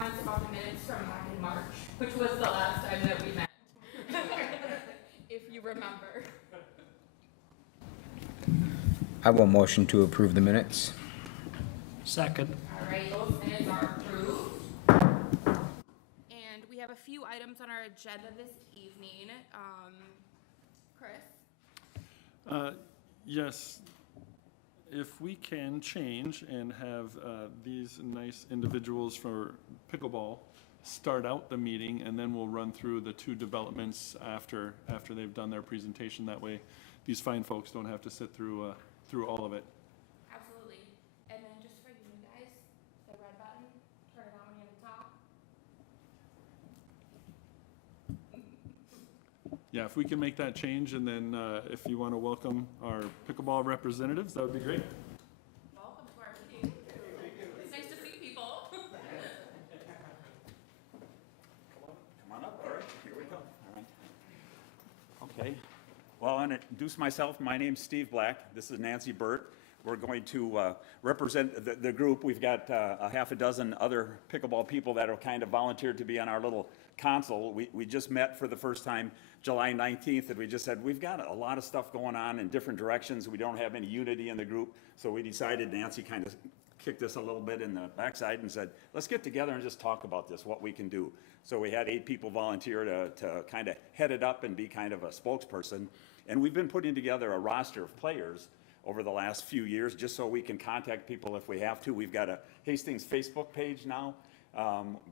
comments about the minutes from back in March, which was the last time that we met, if you remember. I will motion to approve the minutes. Second. All right, those minutes are approved. And we have a few items on our agenda this evening. Chris? Yes, if we can change and have these nice individuals for pickleball start out the meeting, and then we'll run through the two developments after they've done their presentation. That way, these fine folks don't have to sit through all of it. Absolutely. And then just for you guys, the red button, turn it on when you're at the top. Yeah, if we can make that change, and then if you want to welcome our pickleball representatives, that would be great. Welcome to our meeting. It's nice to see people. Come on up, all right, here we go. All right. Okay, well, I'll introduce myself. My name's Steve Black. This is Nancy Burt. We're going to represent the group. We've got a half a dozen other pickleball people that have kind of volunteered to be on our little console. We just met for the first time July 19th, and we just said, we've got a lot of stuff going on in different directions. We don't have any unity in the group, so we decided, Nancy kind of kicked us a little bit in the backside and said, let's get together and just talk about this, what we can do. So we had 8 people volunteer to kind of head it up and be kind of a spokesperson. And we've been putting together a roster of players over the last few years, just so we can contact people if we have to. We've got a Hastings Facebook page now,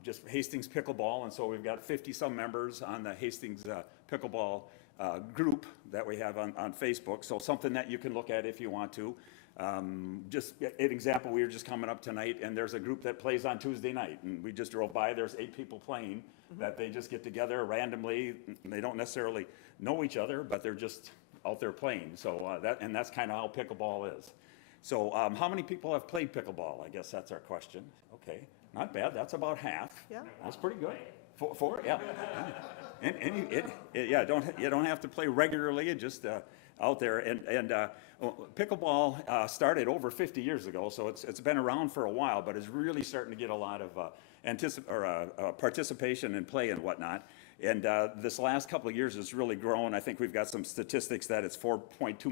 just Hastings Pickleball, and so we've got 50-some members on the Hastings Pickleball group that we have on Facebook, so something that you can look at if you want to. Just an example, we were just coming up tonight, and there's a group that plays on Tuesday night, and we just drove by. There's 8 people playing that they just get together randomly. They don't necessarily know each other, but they're just out there playing. So that's kind of how pickleball is. So how many people have played pickleball? I guess that's our question. Okay, not bad. That's about half. Yeah, that's pretty good. Four, yeah. And you don't have to play regularly. Just out there. And pickleball started over 50 years ago, so it's been around for a while, but it's really starting to get a lot of participation and play and whatnot. And this last couple of years it's really grown. I think we've got some statistics that it's $4.2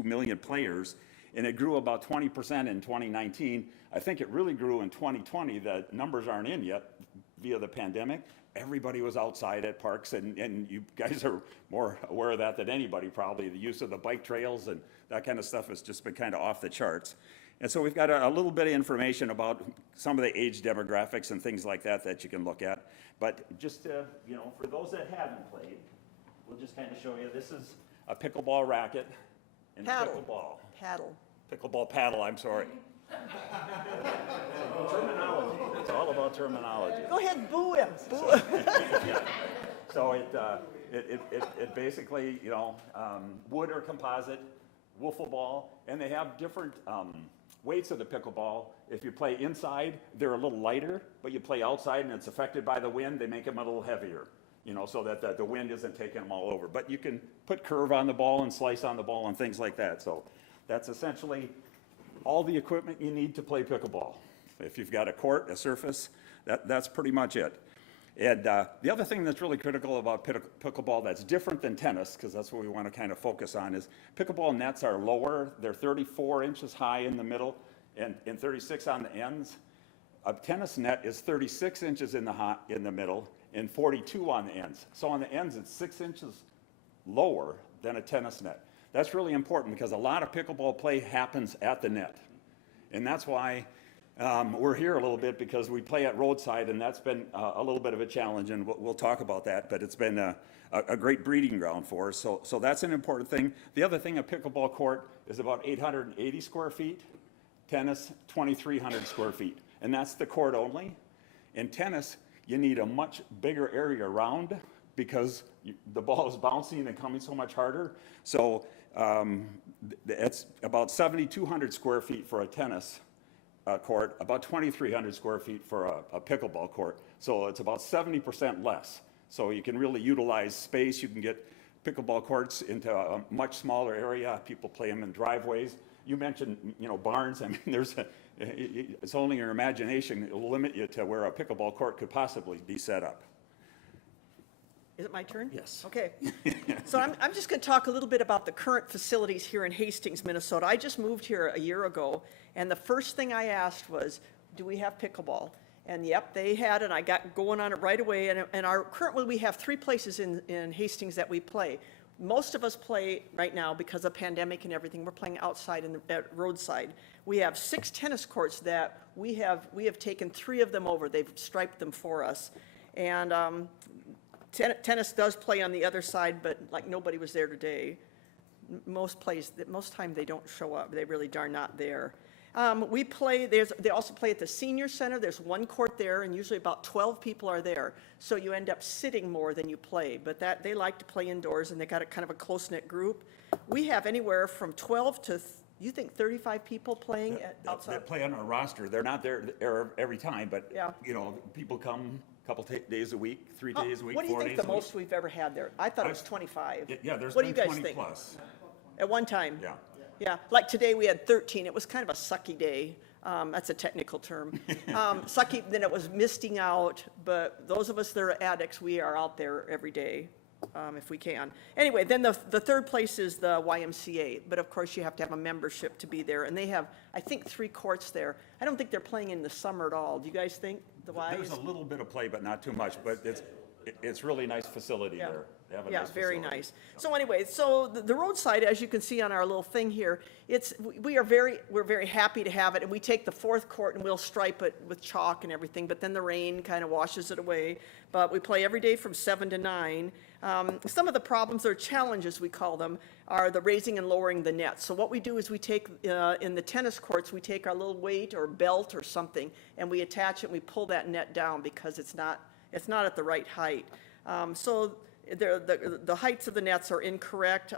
million players, and it grew about 20% in 2019. I think it really grew in 2020. The numbers aren't in yet via the pandemic. Everybody was outside at parks, and you guys are more aware of that than anybody probably. The use of the bike trails and that kind of stuff has just been kind of off the charts. And so we've got a little bit of information about some of the age demographics and things like that that you can look at. But just, for those that haven't played, we'll just kind of show you. This is a pickleball racket and pickleball. Pickleball paddle, I'm sorry. Terminology. It's all about terminology. Go ahead, boo him. Yeah. So it basically, wood or composite, wiffle ball, and they have different weights of the pickleball. If you play inside, they're a little lighter, but you play outside and it's affected by the wind, they make them a little heavier, so that the wind isn't taking them all over. But you can put curve on the ball and slice on the ball and things like that. So that's essentially all the equipment you need to play pickleball. If you've got a court, a surface, that's pretty much it. And the other thing that's really critical about pickleball that's different than tennis, because that's what we want to kind of focus on, is pickleball nets are lower. They're 34 inches high in the middle and 36 on the ends. A tennis net is 36 inches in the middle and 42 on the ends. So on the ends, it's 6 inches lower than a tennis net. That's really important because a lot of pickleball play happens at the net. And that's why we're here a little bit, because we play at Roadside, and that's been a little bit of a challenge, and we'll talk about that, but it's been a great breeding ground for us. So that's an important thing. The other thing, a pickleball court is about 880 square feet, tennis 2,300 square feet, and that's the court only. In tennis, you need a much bigger area around because the ball is bouncing and coming so much harder. So it's about 7,200 square feet for a tennis court, about 2,300 square feet for a pickleball court. So it's about 70% less. So you can really utilize space. You can get pickleball courts into a much smaller area. People play them in driveways. You mentioned, barns. I mean, there's It's only your imagination that will limit you to where a pickleball court could possibly be set up. Is it my turn? Yes. Okay. So I'm just going to talk a little bit about the current facilities here in Hastings, Minnesota. I just moved here a year ago, and the first thing I asked was, do we have pickleball? And yep, they had, and I got going on it right away. And currently we have 3 places in Hastings that we play. Most of us play right now because of pandemic and everything. We're playing outside at Roadside. We have 6 tennis courts that we have taken 3 of them over. They've striped them for us. And tennis does play on the other side, but like nobody was there today. Most time they don't show up. They really are not there. They also play at the senior center. There's 1 court there, and usually about 12 people are there. So you end up sitting more than you play. But they like to play indoors, and they got a kind of a close-knit group. We have anywhere from 12 to, you think 35 people playing outside? They play on our roster. They're not there every time, but, Yeah. people come a couple days a week, 3 Oh, days a week, 4 days a week. what do you think the most we've ever had there? I thought it was 25. Yeah, there's What do been you guys 20 think? plus. At one time? Yeah. Yeah, like today we had 13. It was kind of a sucky day. That's a technical term. Sucky, then it was misting out, but those of us that are addicts, we are out there every day if we can. Anyway, then the third place is the YMCA, but of course you have to have a membership to be there. And they have, I think, 3 courts there. I don't think they're playing in the summer at all. Do you guys think, the Ys? There's a little bit of play, but not too much, but it's really nice facility Yeah. there. They have a Yeah, nice very facility. nice. So anyway, so the Roadside, as you can see on our little thing here, we're very happy to have it, and we take the 4th court and we'll stripe it with chalk and everything, but then the rain kind of washes it away. But we play every day from 7 to 9. Some of the problems or challenges, we call them, are the raising and lowering the nets. So what we do is we take, in the tennis courts, we take our little weight or belt or something, and we attach it and we pull that net down because it's not at the right height. So the heights of the nets are incorrect.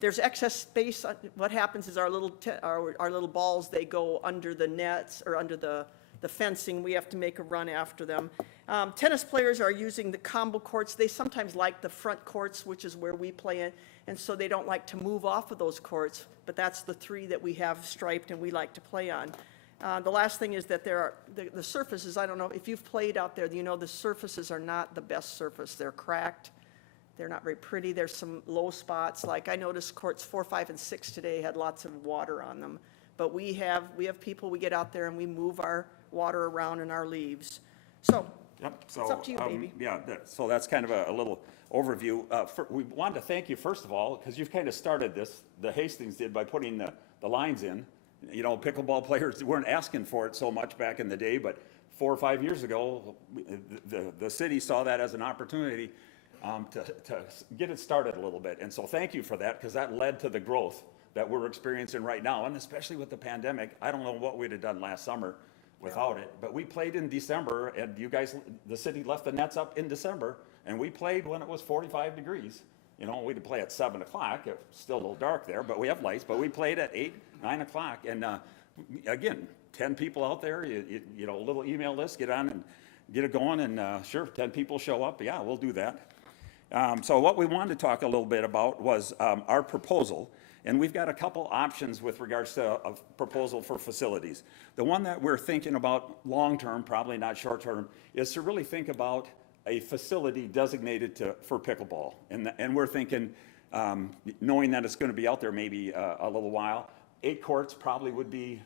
There's excess space. What happens is our little balls, they go under the nets or under the fencing. We have to make a run after them. Tennis players are using the combo courts. They sometimes like the front courts, which is where we play in, and so they don't like to move off of those courts, but that's the 3 that we have striped and we like to play on. The last thing is that the surfaces, I don't know, if you've played out there, the surfaces are not the best surface. They're cracked. They're not very pretty. There's some low spots. Like I noticed courts 4, 5, and 6 today had lots of water on them. But we have people, we get out there and we move our water around in our leaves. So Yep, so. It's up to you, baby. Yeah, so that's kind of a little overview. We wanted to thank you, first of all, because you've kind of started this, the Hastings did, by putting the lines in. Pickleball players weren't asking for it so much back in the day, but 4 or 5 years ago, the city saw that as an opportunity to get it started a little bit. And so thank you for that, because that led to the growth that we're experiencing right now, and especially with the pandemic. I don't know what we'd have done last summer without it, but we played in December, and you guys, the city left the nets up in December, and we played when it was 45 degrees. We'd play at 7 o'clock. It was still a little dark there, but we have lights. But we played at 8, 9 o'clock. And again, 10 people out there, a little email list, get on and get it going. And sure, 10 people show up. Yeah, we'll do that. So what we wanted to talk a little bit about was our proposal. And we've got a couple options with regards to a proposal for facilities. The one that we're thinking about long-term, probably not short-term, is to really think about a facility designated for pickleball. And we're thinking, knowing that it's going to be out there maybe a little while, 8 courts probably would be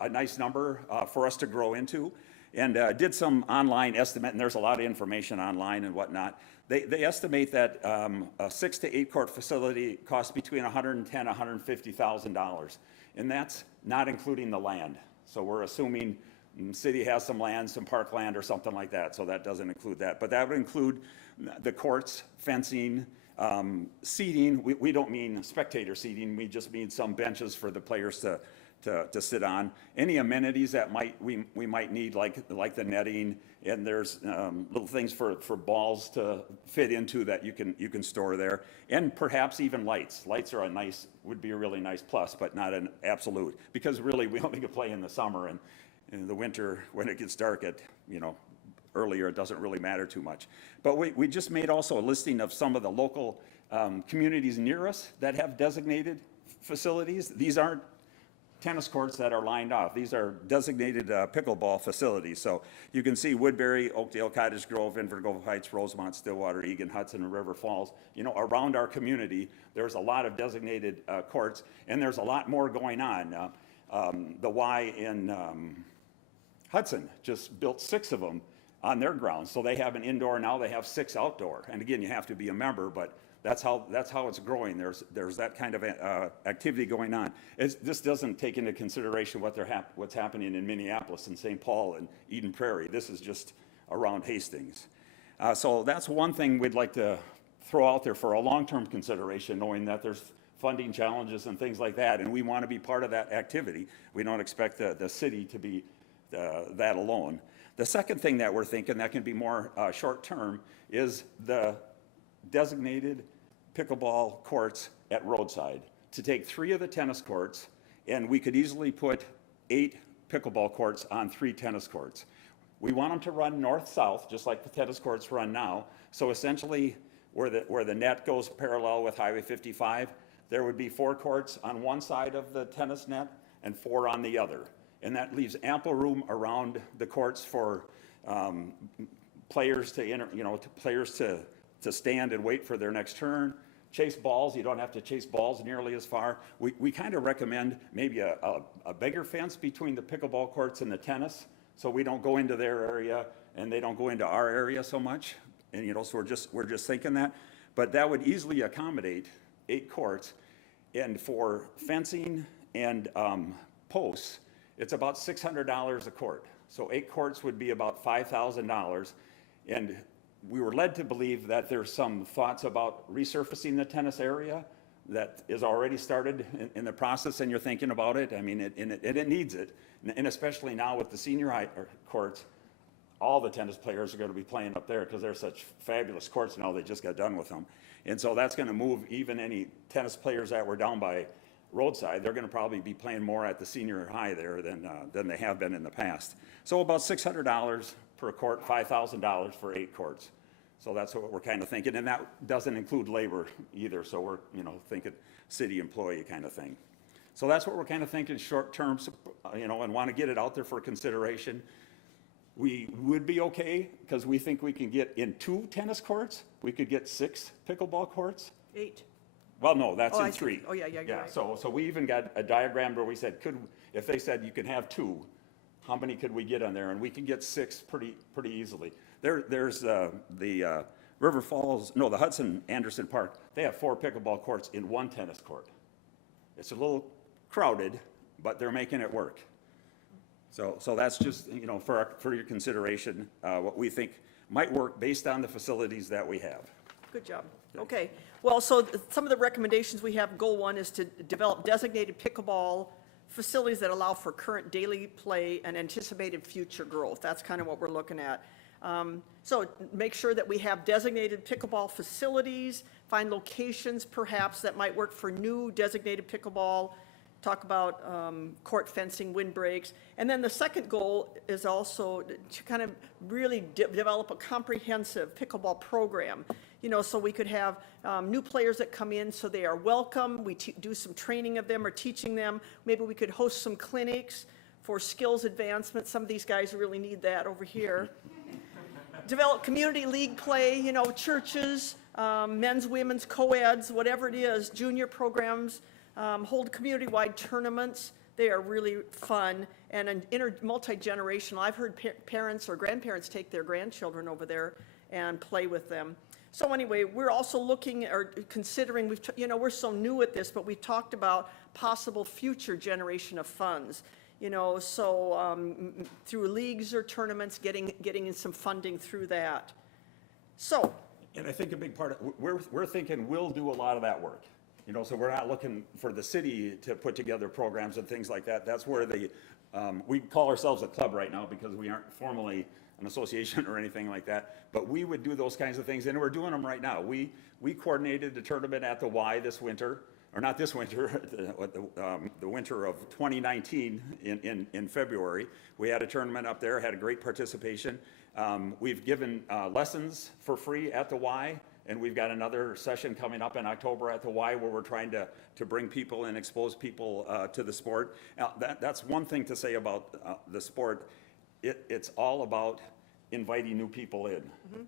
a nice number for us to grow into. And did some online estimate, and there's a lot of information online and whatnot. They estimate that a 6 to 8 court facility costs between $110,000 and $150,000, and that's not including the land. So we're assuming the city has some land, some parkland or something like that, so that doesn't include that. But that would include the courts, fencing, seating. We don't mean spectator seating. We just mean some benches for the players to sit on. Any amenities that we might need, like the netting, and there's little things for balls to fit into that you can store there, and perhaps even lights. Lights are would be a really nice plus, but not an absolute, because really we only can play in the summer, and in the winter when it gets dark earlier, it doesn't really matter too much. But we just made also a listing of some of the local communities near us that have designated facilities. These aren't tennis courts that are lined off. These are designated pickleball facilities. So you can see Woodbury, Oakdale, Cottage Grove, Inver Grove Heights, Rosemont, Stillwater, Egan, Hudson, and River Falls. You know, around our community, there's a lot of designated courts, and there's a lot more going on. The Y in Hudson just built 6 of them on their grounds. So they have an indoor, now they have 6 outdoor. And again, you have to be a member, but that's how it's growing. There's that kind of activity going on. This doesn't take into consideration what's happening in Minneapolis and St. Paul and Eden Prairie. This is just around Hastings. So that's one thing we'd like to throw out there for a long-term consideration, knowing that there's funding challenges and things like that, and we want to be part of that activity. We don't expect the city to be that alone. The second thing that we're thinking that can be more short-term is the designated pickleball courts at Roadside. To take 3 of the tennis courts, and we could easily put 8 pickleball courts on 3 tennis courts. We want them to run north-south, just like the tennis courts run now. So essentially, where the net goes parallel with Highway 55, there would be 4 courts on one side of the tennis net and 4 on the other. And that leaves ample room around the courts for players to stand and wait for their next turn. Chase balls, you don't have to chase balls nearly as far. We kind of recommend maybe a bigger fence between the pickleball courts and the tennis, so we don't go into their area and they don't go into our area so much. And so we're just thinking that. But that would easily accommodate 8 courts. And for fencing and posts, it's about $600 a court. So 8 courts would be about $5,000. And we were led to believe that there's some thoughts about resurfacing the tennis area that is already started in the process, and you're thinking about it. I mean, it needs it. And especially now with the senior high courts, all the tennis players are going to be playing up there because they're such fabulous courts now. They just got done with them. And so that's going to move even any tennis players that were down by Roadside. They're going to probably be playing more at the senior high there than they have been in the past. So about $600 per court, $5,000 for 8 courts. So that's what we're kind of thinking. And that doesn't include labor either. So we're, thinking city employee kind of thing. So that's what we're kind of thinking short term, and want to get it out there for consideration. We would be okay because we think we can get in 2 tennis courts. We could get 6 pickleball courts. 8. Well, no, that's Oh, in I see. 3. Oh, yeah, you're right. So we even got a diagram where we said, if they said you can have 2, how many could we get on there? And we can get 6 pretty easily. There's the River Falls, no, the Hudson Anderson Park. They have 4 pickleball courts in 1 tennis court. It's a little crowded, but they're making it work. So that's just, for your consideration, what we think might work based on the facilities that we have. Good job. Okay. Well, so some of the recommendations we have, goal 1 is to develop designated pickleball facilities that allow for current daily play and anticipated future growth. That's kind of what we're looking at. So make sure that we have designated pickleball facilities, find locations perhaps that might work for new designated pickleball, talk about court fencing, windbreaks. And then the second goal is also to kind of really develop a comprehensive pickleball program. So we could have new players that come in so they are welcome. We do some training of them or teaching them. Maybe we could host some clinics for skills advancement. Some of these guys really need that over here. Develop community league play, churches, men's, women's, co-eds, whatever it is, junior programs, hold community-wide tournaments. They are really fun and multi-generational. I've heard parents or grandparents take their grandchildren over there and play with them. So anyway, we're also looking or considering, we're so new at this, but we've talked about possible future generation of funds. Through leagues or tournaments, getting in some funding through that. So. And I think a big part of, we're thinking we'll do a lot of that work. So we're not looking for the city to put together programs and things like that. That's where we call ourselves a club right now because we aren't formally an association or anything like that. But we would do those kinds of things, and we're doing them right now. We coordinated the tournament at the Y this winter. Or not this winter, the winter of 2019 in February. We had a tournament up there, had a great participation. We've given lessons for free at the Y And we've got another session coming up in October at the Y where we're trying to bring people and expose people to the sport. Now, that's one thing to say about the sport. It's all about inviting new people in.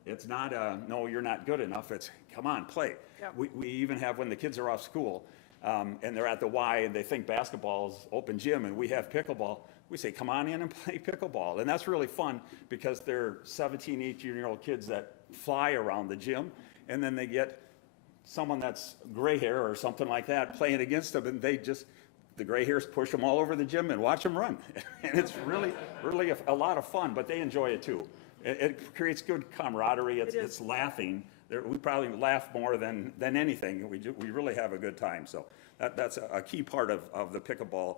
It's not no, you're not good enough. It's, come on, play. Yep. We even have, when the kids are off school and they're at the Y and they think basketball is open gym and we have pickleball, we say, come on in and play pickleball. And that's really fun because they're 17, 18-year-old kids that fly around the gym, and then they get someone that's gray hair or something like that playing against them, and the gray hairs push them all over the gym and watch them run. And it's really a lot of fun, but they enjoy it too. It creates good camaraderie. It's laughing. We probably laugh more than anything. We really have a good time. So that's a key part of the pickleball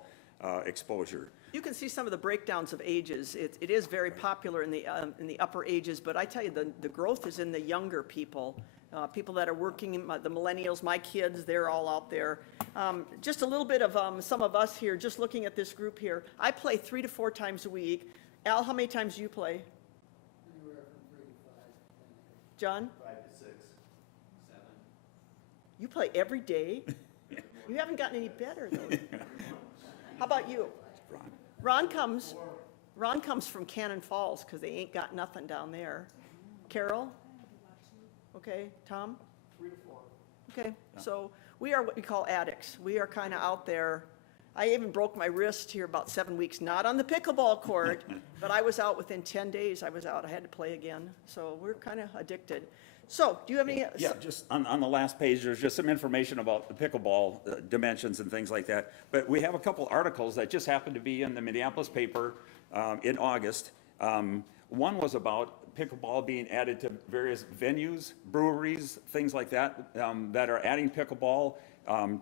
exposure. You can see some of the breakdowns of ages. It is very popular in the upper ages, but I tell you, the growth is in the younger people, people that are working, the millennials, my kids, they're all out there. Just a little bit of some of us here, just looking at this group here. I play 3 to 4 times a week. Al, how many times do you play? Anywhere from 3 to 5. John? 5 to 6, 7. You play every day? You haven't gotten any better, though. How about you? Ron comes from Cannon Falls because they ain't got nothing down there. Carol? Okay. Tom? 3 to 4. Okay. So we are what we call addicts. We are kind of out there. I even broke my wrist here about 7 weeks, not on the pickleball court, but I was out within 10 days. I was out. I had to play again. So we're kind of addicted. So do you have any? Yeah, just on the last page, there's just some information about the pickleball dimensions and things like that. But we have a couple articles that just happened to be in the Minneapolis paper in August. One was about pickleball being added to various venues, breweries, things like that, that are adding pickleball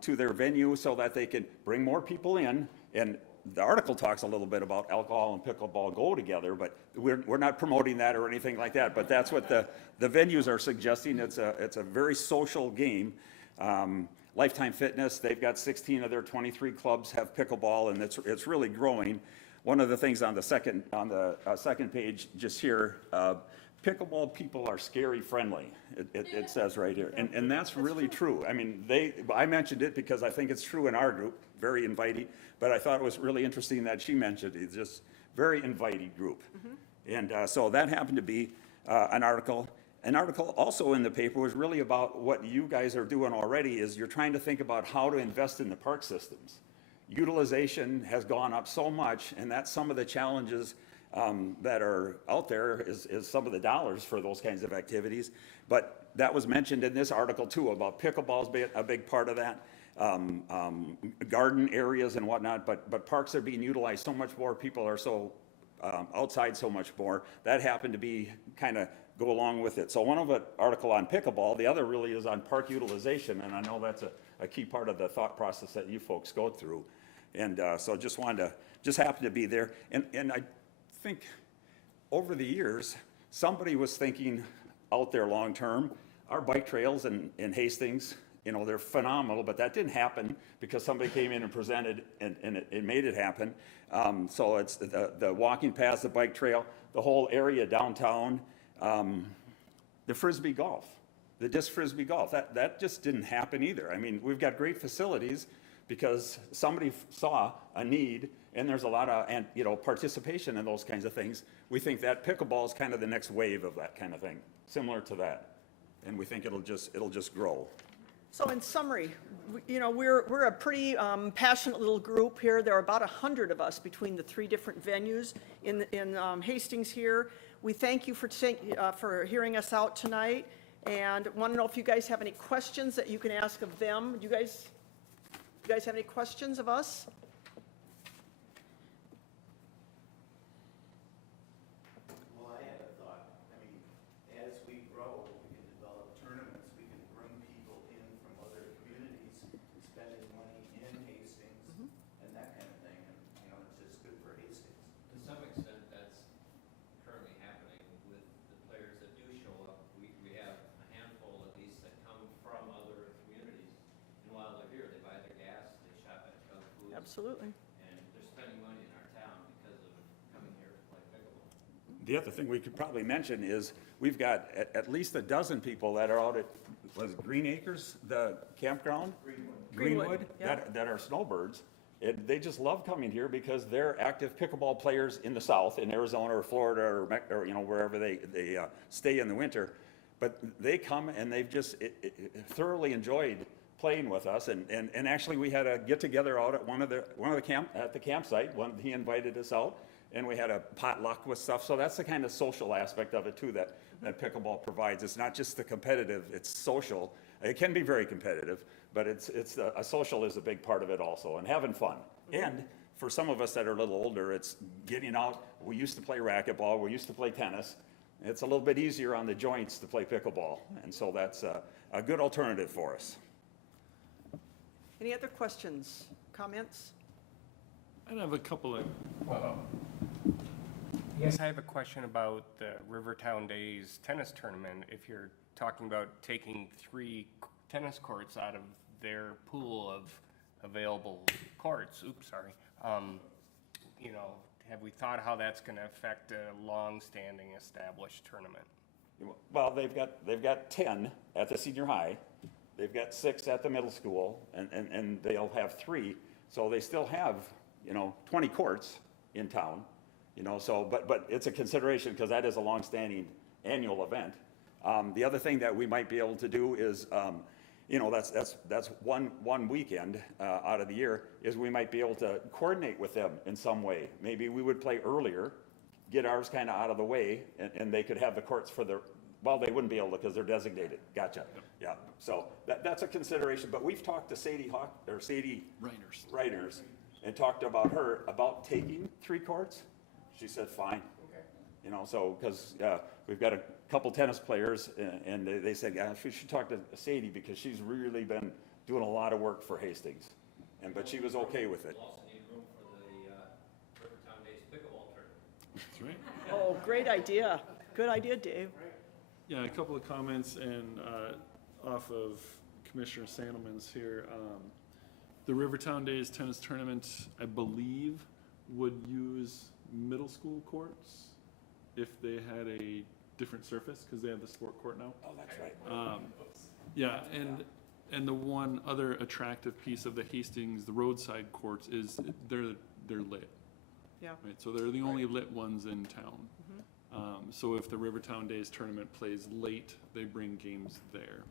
to their venue so that they can bring more people in. And the article talks a little bit about alcohol and pickleball go together, but we're not promoting that or anything like that. But that's what the venues are suggesting. It's a very social game. Lifetime Fitness, they've got 16 of their 23 clubs have pickleball, and it's really growing. One of the things on the second page, just here, pickleball people are scary friendly. It says right here, and that's really true. I mean, I mentioned it because I think it's true in our group, very inviting. But I thought it was really interesting that she mentioned it. It's just very inviting group, and so that happened to be an article. An article also in the paper was really about what you guys are doing already. Is you're trying to think about how to invest in the park systems. Utilization has gone up so much, and that's some of the challenges that are out there is some of the dollars for those kinds of activities. But that was mentioned in this article too, about pickleball's being a big part of that, garden areas and whatnot, but parks are being utilized so much more, people are so outside so much more. That happened to be kind of go along with it. So one of an article on pickleball, the other really is on park utilization, and I know that's a key part of the thought process that you folks go through. And so just happened to be there. And I think over the years, somebody was thinking out there long term. Our bike trails in Hastings, you know, they're phenomenal, but that didn't happen because somebody came in and presented and it made it happen. So it's the walking paths, the bike trail, the whole area downtown, the Frisbee golf, the disc Frisbee golf, that just didn't happen either. I mean, we've got great facilities because somebody saw a need, and there's a lot of participation in those kinds of things. We think that pickleball is kind of the next wave of that kind of thing, similar to that, and we think it'll just grow. So in summary, we're a pretty passionate little group here. There are about 100 of us between the 3 different venues in Hastings here. We thank you for hearing us out tonight, and want to know if you guys have any questions that you can ask of them. You guys have any questions of us? Well, I had a thought. I mean, as we grow, we can develop tournaments, we can bring people in from other communities, spending money in Hastings, and that kind of thing, and, it's just good for Hastings. To some extent, that's currently happening with the players that do show up. We have a handful at least that come from other communities, and while they're here, they buy their gas, they shop at Cub Foods. Absolutely. And they're spending money in our town because of coming here to play pickleball. The other thing we could probably mention is, we've got at least a dozen people that are out at, was it Green Acres, the campground? Greenwood, yeah. That are snowbirds. They just love coming here because they're active pickleball players in the south, in Arizona or Florida or you know, wherever they stay in the winter. But they come and they've just thoroughly enjoyed playing with us. And actually, we had a get-together out at at the campsite. He invited us out, and we had a potluck with stuff. So that's the kind of social aspect of it too that pickleball provides. It's not just the competitive, it's social. It can be very competitive, but a social is a big part of it also, and having fun. And for some of us that are a little older, it's getting out. We used to play racquetball, we used to play tennis. It's a little bit easier on the joints to play pickleball, and so that's a good alternative for us. Any other questions, comments? I'd have a couple of, Yes, I have a question about the Rivertown Days tennis tournament. If you're talking about taking 3 tennis courts out of their pool of available courts, you know, have we thought how that's going to affect a long-standing established tournament? Well, they've got 10 at the senior high, they've got 6 at the middle school, and they'll have 3. So they still have, you know, 20 courts in town, you know, so, but it's a consideration because that is a long-standing annual event. The other thing that we might be able to do is, you know, that's one weekend out of the year, is we might be able to coordinate with them in some way. Maybe we would play earlier, get ours kind of out of the way, and they could have the courts for their, well, they wouldn't be able to because they're designated. Gotcha. Yeah. So that's a consideration. But we've talked to Sadie Reiners and talked about her about taking 3 courts. She said, fine. You know, so, because we've got a couple tennis players, and they said, yeah, we should talk to Sadie because she's really been doing a lot of work for Hastings. But she was okay with it. We'll also need room for the Rivertown Days pickleball tournament. that's right. Oh, great idea. Good idea, Dave. Yeah, a couple of comments and off of Commissioner Sandelman's here. The Rivertown Days tennis tournament, I believe, would use middle school courts if they had a different surface, because they have the sport court now. Oh, that's right. Yeah, and the one other attractive piece of the Hastings, the roadside courts, is they're lit. Yeah. Right, so they're the only lit ones in town. So if the Rivertown Days tournament plays late, they bring games there.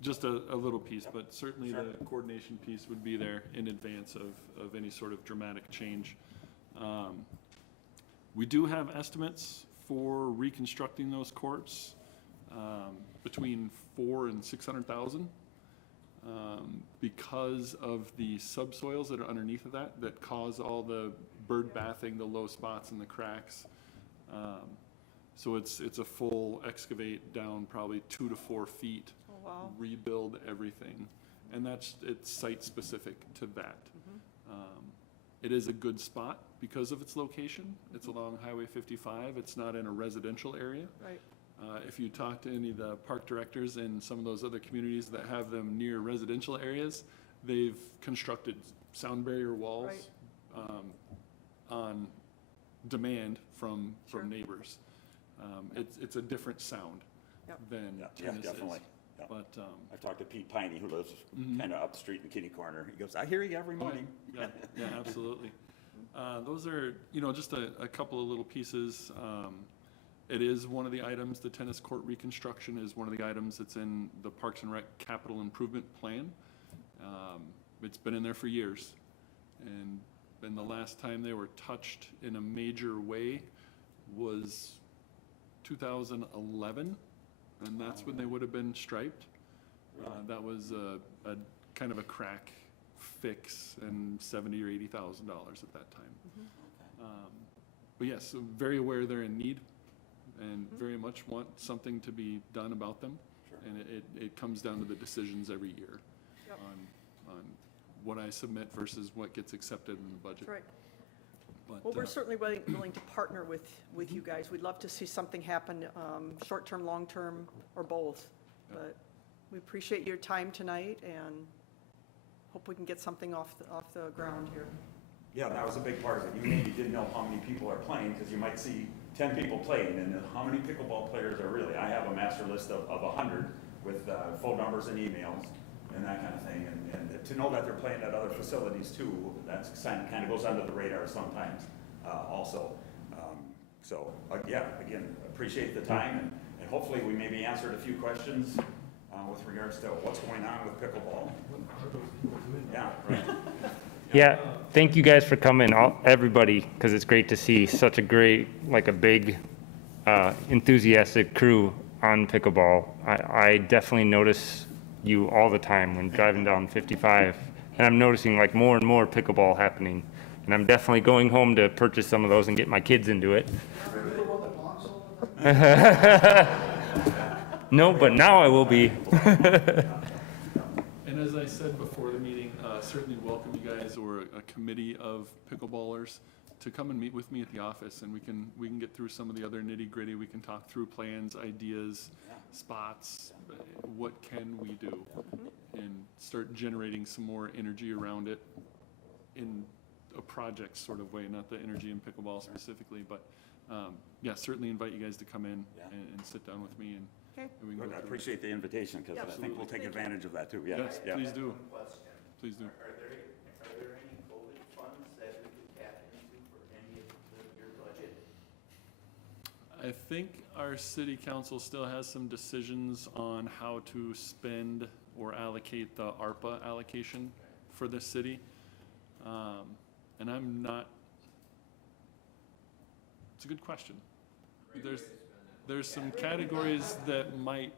Just a little piece, but certainly the coordination piece would be there in advance of any sort of dramatic change. We do have estimates for reconstructing those courts between $400,000 and $600,000 because of the subsoils that are underneath of that cause all the bird bathing, the low spots and the cracks. So it's a full excavate down probably 2 to 4 feet, Wow. rebuild everything, and it's site specific to that. It is a good spot because of its location. It's along Highway 55. It's not in a residential area. Right. If you talk to any of the park directors in some of those other communities that have them near residential areas, they've constructed sound barrier walls on demand from neighbors. It's a different sound Yep. than Yeah, tennis definitely. is. Yeah. But I've talked to Pete Piney, who lives kind of up the street in the kitty corner. He goes, I hear you every morning. yeah, absolutely. Those are, you know, just a couple of little pieces. It is one of the items, the tennis court reconstruction is one of the items that's in the Parks and Rec Capital Improvement Plan. It's been in there for years. And the last time they were touched in a major way was 2011, and that's when they would have been striped. That was a kind of a crack fix and $70,000 or $80,000 at that time. But yes, so very aware they're in need and very much want something to be done about them. And it comes down to the decisions every year Yep. on what I submit versus what gets accepted in the budget. That's right. But, Well, we're certainly willing to partner with you guys. We'd love to see something happen, short-term, long-term, or both. But we appreciate your time tonight and hope we can get something off the ground here. Yeah, that was a big part of it. You maybe didn't know how many people are playing, because you might see 10 people playing, and how many pickleball players are really? I have a master list of 100 with phone numbers and emails and that kind of thing. And to know that they're playing at other facilities too, that's kind of goes under the radar sometimes also. Yeah, again, appreciate the time, and hopefully we maybe answered a few questions with regards to what's going on with pickleball. Yeah, right. Yeah, thank you guys for coming, everybody, because it's great to see such a great, like a big, enthusiastic crew on pickleball. I definitely notice you all the time when driving down 55, and I'm noticing like more and more pickleball happening. And I'm definitely going home to purchase some of those and get my kids into it. No, but now I will be. And as I said before the meeting, certainly welcome you guys or a committee of pickleballers to come and meet with me at the office, and we can get through some of the other nitty gritty. We can talk through plans, ideas, spots, what can we do, and start generating some more energy around it in a project sort of way, not the energy in pickleball specifically, but yeah, certainly invite you guys to come in and sit down with me, and we can go Good, I through it. appreciate the invitation, because I think we'll take advantage of that too. Yeah, Yes, yeah. please do, One question. please do. Are there any COVID funds that we could tap into for any of your budget? I think our city council still has some decisions on how to spend or allocate the ARPA allocation for the city. And I'm not, it's a good question. There's some categories that might,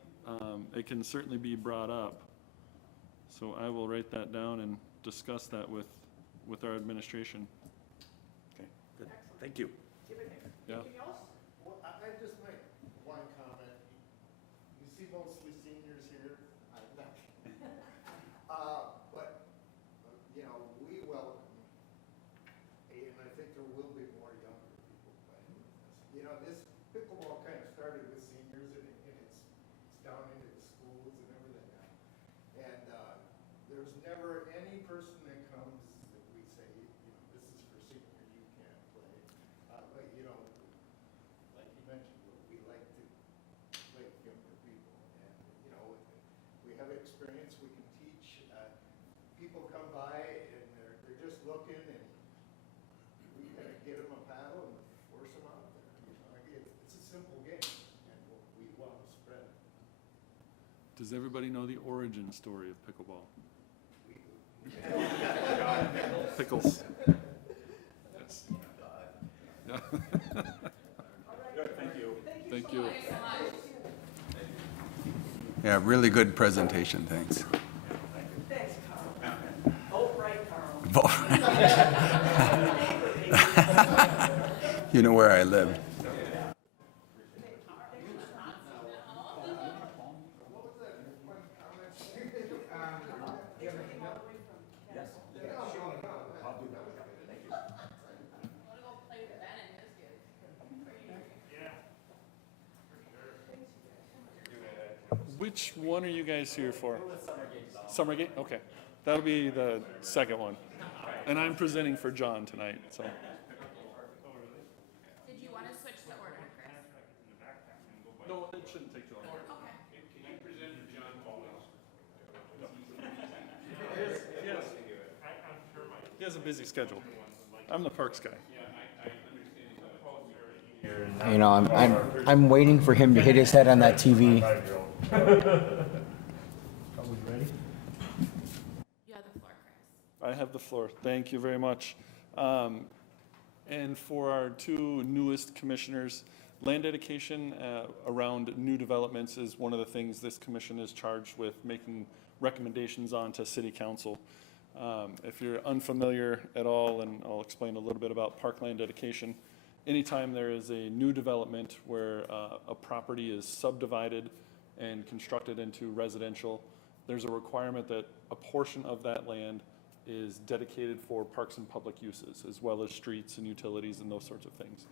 it can certainly be brought up. So I will write that down and discuss that with our administration. Okay, good. Thank you. Yeah. Well, I just make one comment. You see mostly seniors here. But, you know, we welcome, and I think there will be more younger people playing with us. You know, this pickleball kind of started with seniors, and it's down into the schools and everything now. And there's never any person that comes that we say, you know, this is for seniors, you can't play. But, you know, like you mentioned, we like to play with younger people. And, you know, we have experience, we can teach. People come by and they're just looking, and we kind of get them a paddle and force them out there. You know, it's a simple game, and we want to spread it. Does everybody know the origin story of pickleball? Pickles. Yes. Yeah. Good, thank you. Thank you. Yeah, really good presentation, thanks. Thanks, Carl. Vote right, Carl. You know where I live. Which one are you guys here for? Summergate? Okay. That'll be the second one. And I'm presenting for John tonight, so. Did you want to switch the order, Chris? No, it shouldn't take too long. Okay. He has a busy schedule. I'm the Parks guy. You know, I'm waiting for him to hit his head on that TV. You have the floor, Chris. I have the floor. Thank you very much. And for our two newest commissioners, land dedication around new developments is one of the things this commission is charged with making recommendations on to city council. If you're unfamiliar at all, and I'll explain a little bit about Parkland dedication, anytime there is a new development where a property is subdivided and constructed into residential, there's a requirement that a portion of that land is dedicated for parks and public uses, as well as streets and utilities and those sorts of things.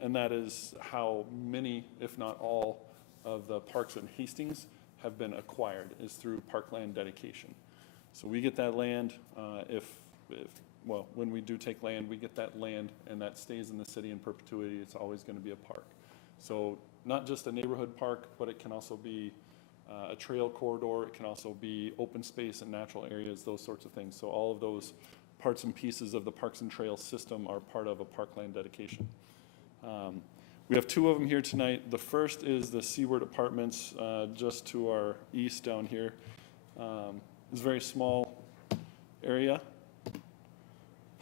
And that is how many, if not all, of the parks in Hastings have been acquired, is through Parkland dedication. So we get that land. If well, when we do take land, we get that land and that stays in the city in perpetuity. It's always going to be a park. So not just a neighborhood park, but it can also be a trail corridor. It can also be open space and natural areas, those sorts of things. So all of those parts and pieces of the Parks and Trails system are part of a Parkland dedication. We have two of them here tonight. The first is the Seaward Apartments, just to our east down here. It's a very small area.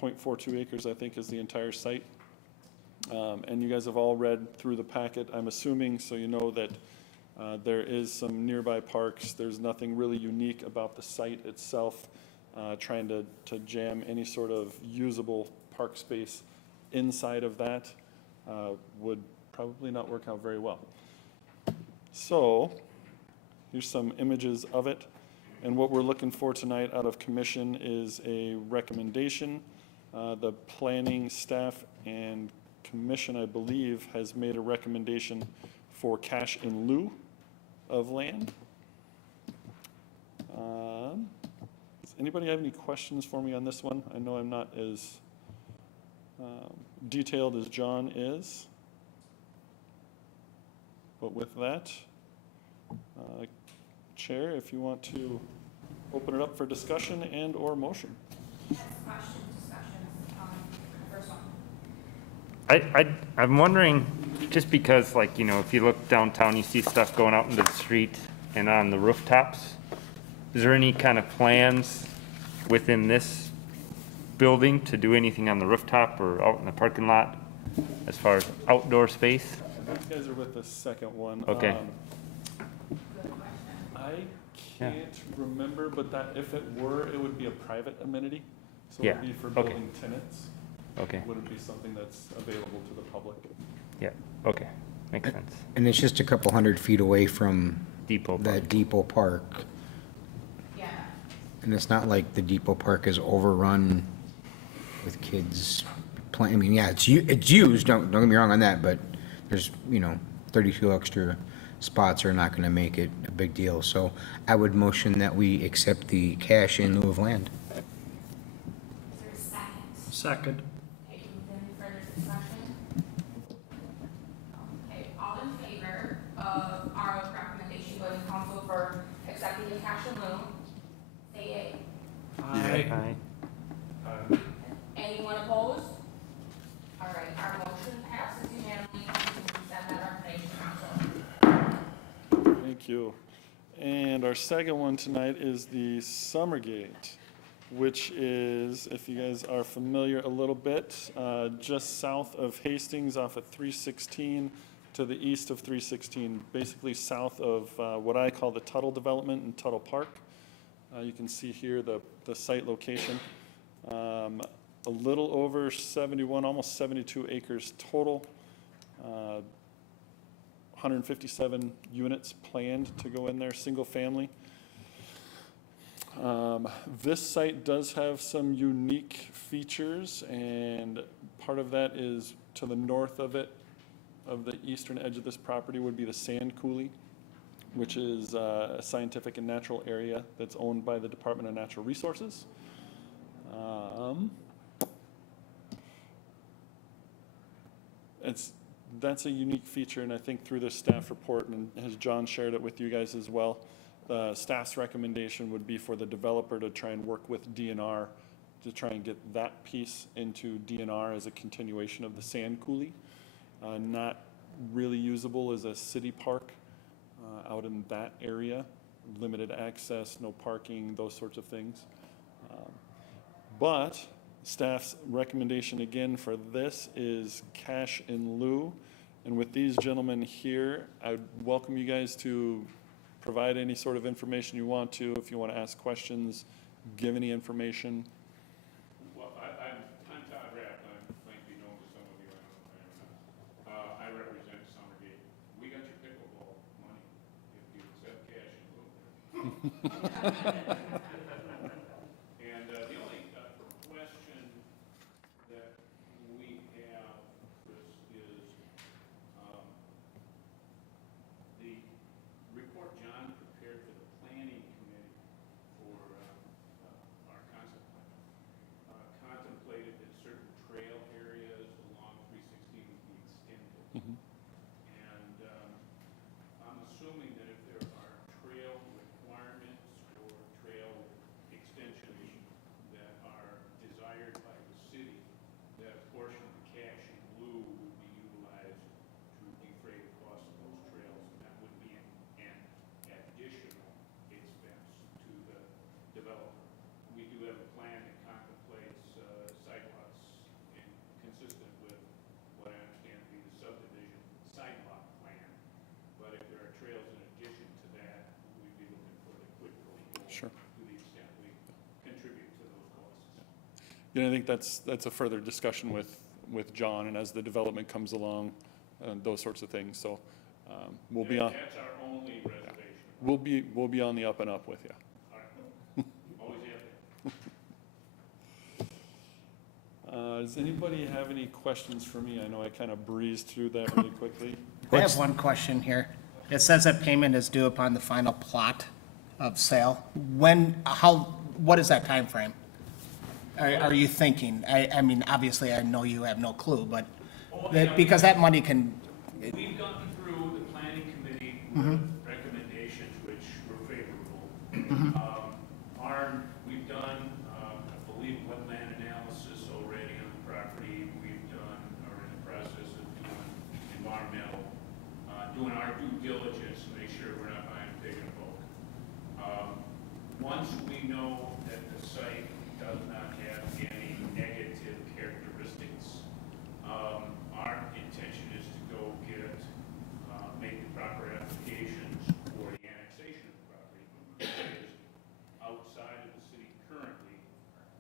0.42 acres, I think, is the entire site. And you guys have all read through the packet, I'm assuming, so you know that there is some nearby parks. There's nothing really unique about the site itself. Trying to jam any sort of usable park space inside of that would probably not work out very well. So here's some images of it. And what we're looking for tonight out of commission is a recommendation. The planning staff and commission, I believe, has made a recommendation for cash in lieu of land. Does anybody have any questions for me on this one? I know I'm not as detailed as John is. But with that, Chair, if you want to open it up for discussion and or motion. I'm wondering, just because, like, you know, if you look downtown, you see stuff going out into the street and on the rooftops. Is there any kind of plans within this building to do anything on the rooftop or out in the parking lot as far as outdoor space? These guys are with the second one. Okay. I can't remember, but that if it were, it would be a private amenity. So it Yeah, would be for okay. building tenants. Okay, It wouldn't be something that's available to the public. yeah, okay, makes sense. And it's just a couple 100 feet away from Depot Park. that Depot Park. Yeah. And it's not like the Depot Park is overrun with kids playing. I mean, yeah, it's used, don't get me wrong on that, but there's, 32 extra spots are not going to make it a big deal. So I would motion that we accept the cash in lieu of land. Is there a second? Second. Okay, any further discussion? Okay, all in favor of our recommendation going to council for accepting the cash in lieu, say yea. Aye. Anyone opposed? All right, our motion passes unanimously, and we can send that our information council. Thank you. And our second one tonight is the Summergate, which is, if you guys are familiar a little bit, just south of Hastings off of 316 to the east of 316, basically south of what I call the Tuttle development in Tuttle Park. You can see here the site location. A little over 71, almost 72 acres total. 157 units planned to go in there, single family. This site does have some unique features, and part of that is to the north of it, of the eastern edge of this property would be the sand coulee, which is a scientific and natural area that's owned by the Department of Natural Resources. That's a unique feature, and I think through this staff report, and has John shared it with you guys as well, the staff's recommendation would be for the developer to try and work with DNR to try and get that piece into DNR as a continuation of the sand coulee. Not really usable as a city park out in that area, limited access, no parking, those sorts of things. But staff's recommendation again for this is cash in lieu. And with these gentlemen here, I'd welcome you guys to provide any sort of information you want to. If you want to ask questions, give any information. Well, I'm Todd Rapp. I might be known to some of you. I represent Summergate. We got your pickleball money if you accept cash in lieu. And the only question that we have, Chris, is the report John prepared for the planning committee for our concept plan I think that's a further discussion with John, and as the development comes along, those sorts of things. So we'll be on, That's our only reservation. we'll be on the up and up with you. All right. Always have it. Does anybody have any questions for me? I know I kind of breezed through that really quickly. I have one question here. It says that payment is due upon the final plot of sale. What is that timeframe? Are you thinking? I mean, obviously, I know you have no clue, but because that money can, We've gotten through the planning committee with recommendations which were favorable. We've done, I believe, wetland analysis already on the property. We've done, are in the process of doing environmental, doing our due diligence to make sure we're not buying big in bulk. Once we know that the site does not have any negative characteristics, our intention is to go make the proper applications for the annexation of the property. It is outside of the city currently,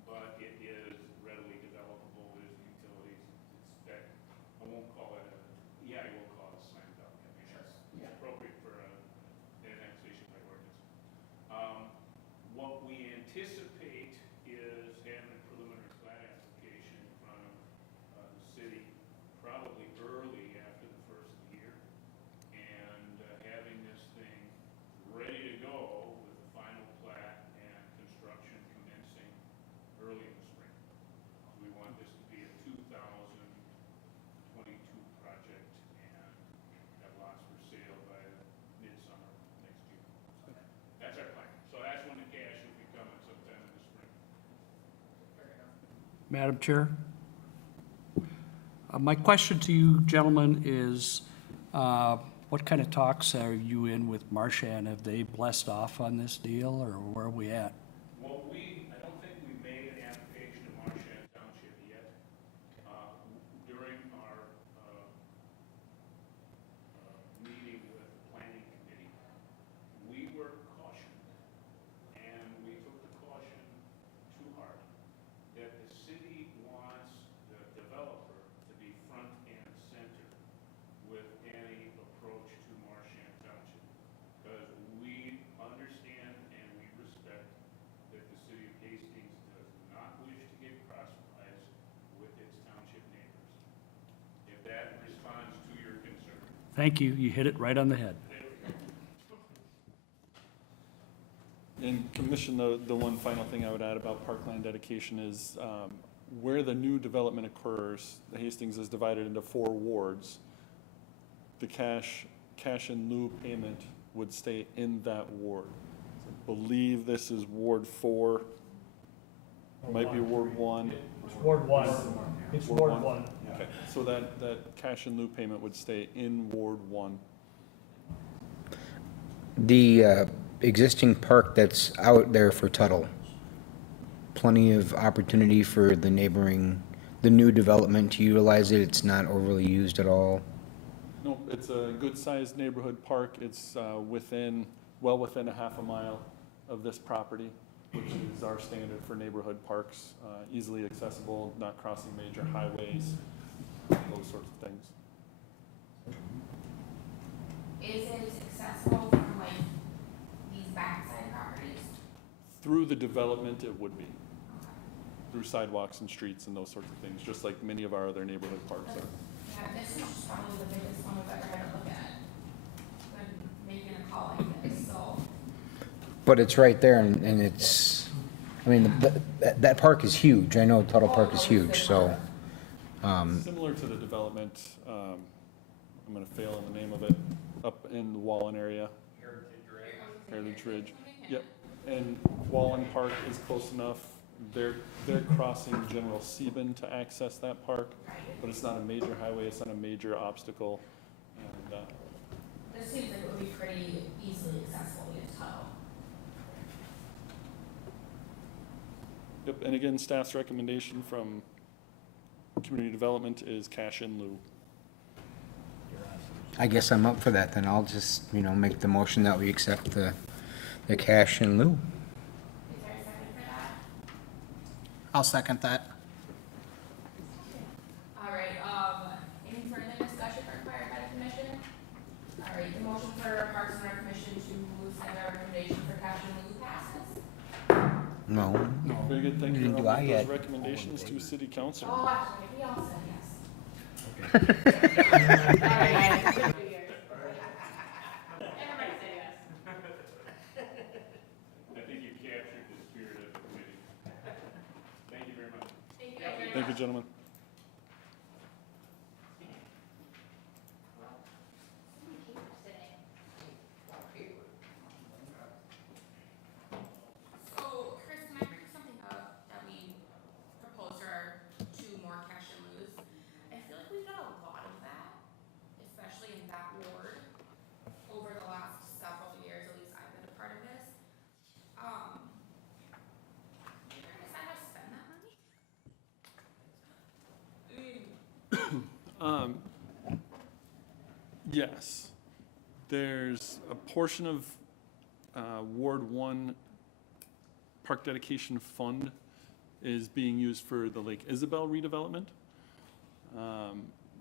but it is readily developable as utilities. It's that, I won't call it you will call it a slam dunk. I mean, it's appropriate for an annexation by ordinance. What we anticipate is having a preliminary plat application in front of the city probably early after the first year, and having this thing ready to go with the final plat and construction commencing early in the spring. We want this to be a 2022 project and have lots for sale by midsummer next year. That's our plan. So that's when the cash will be coming sometime in the spring. Madam Chair? My question to you gentlemen is, what kind of talks are you in with Marchand? Have they blessed off on this deal, or where are we at? Well, I don't think we made an application to Marchand Township yet. During our meeting with the planning committee, we were cautioned, and we took the caution to heart, that the city wants the developer to be front and center with any approach to Marchand Township. Because we understand and we respect that the city of Hastings does not wish to get crosswise with its township neighbors. If that responds to your concern. Thank you, you hit it right on the head. And Commission, the one final thing I would add about Parkland Dedication is where the new development occurs, the Hastings is divided into 4 wards. The cash in lieu payment would stay in that ward. I believe this is Ward 4, might be Ward 1. It's Ward 1. It's Ward 1. Okay, so that cash in lieu payment would stay in Ward 1. The existing park that's out there for Tuttle, plenty of opportunity for the new development to utilize it. It's not overly used at all. No, it's a good-sized neighborhood park. It's well within a half a mile of this property, which is our standard for neighborhood parks, easily accessible, not crossing major highways, those sorts of things. Is it accessible from like these backside properties? Through the development, it would be. Through sidewalks and streets and those sorts of things, just like many of our other neighborhood parks are. Yeah, this is probably the biggest one we've ever had to look at when making a call like this, so. But it's right there, and it's, I mean, that park is huge. I know Tuttle Park is huge, so. Similar to the development, I'm gonna fail in the name of it, up in the Wallen area. Heritage Ridge. Yep, and Wallen Park is close enough. They're crossing General Sieben to access that park, but it's not a major highway, it's not a major obstacle. And, This seems like it would be pretty easily accessible to Tuttle. yep, and again, staff's recommendation from community development is cash in lieu. I guess I'm up for that, then I'll just, make the motion that we accept the cash in lieu. Is there a second for that? I'll second that. All right, the motion for Parks and Rec Commission to send a recommendation for cash and lieu passes? No. Very good, thank you Didn't for do all I of yet. those recommendations to city council. Oh, actually, we all said yes. I think you captured the spirit of the committee. Thank you very much. Thank you, gentlemen. So, Chris, can I bring something up that we proposed for our 2 more cash and lieu? I feel like we've done a lot of that, especially in that ward, over the last several years, at least I've been a part of this. Did you ever decide how to spend that money? Yes, there's a portion of Ward 1 Park Dedication Fund is being used for the Lake Isabel redevelopment.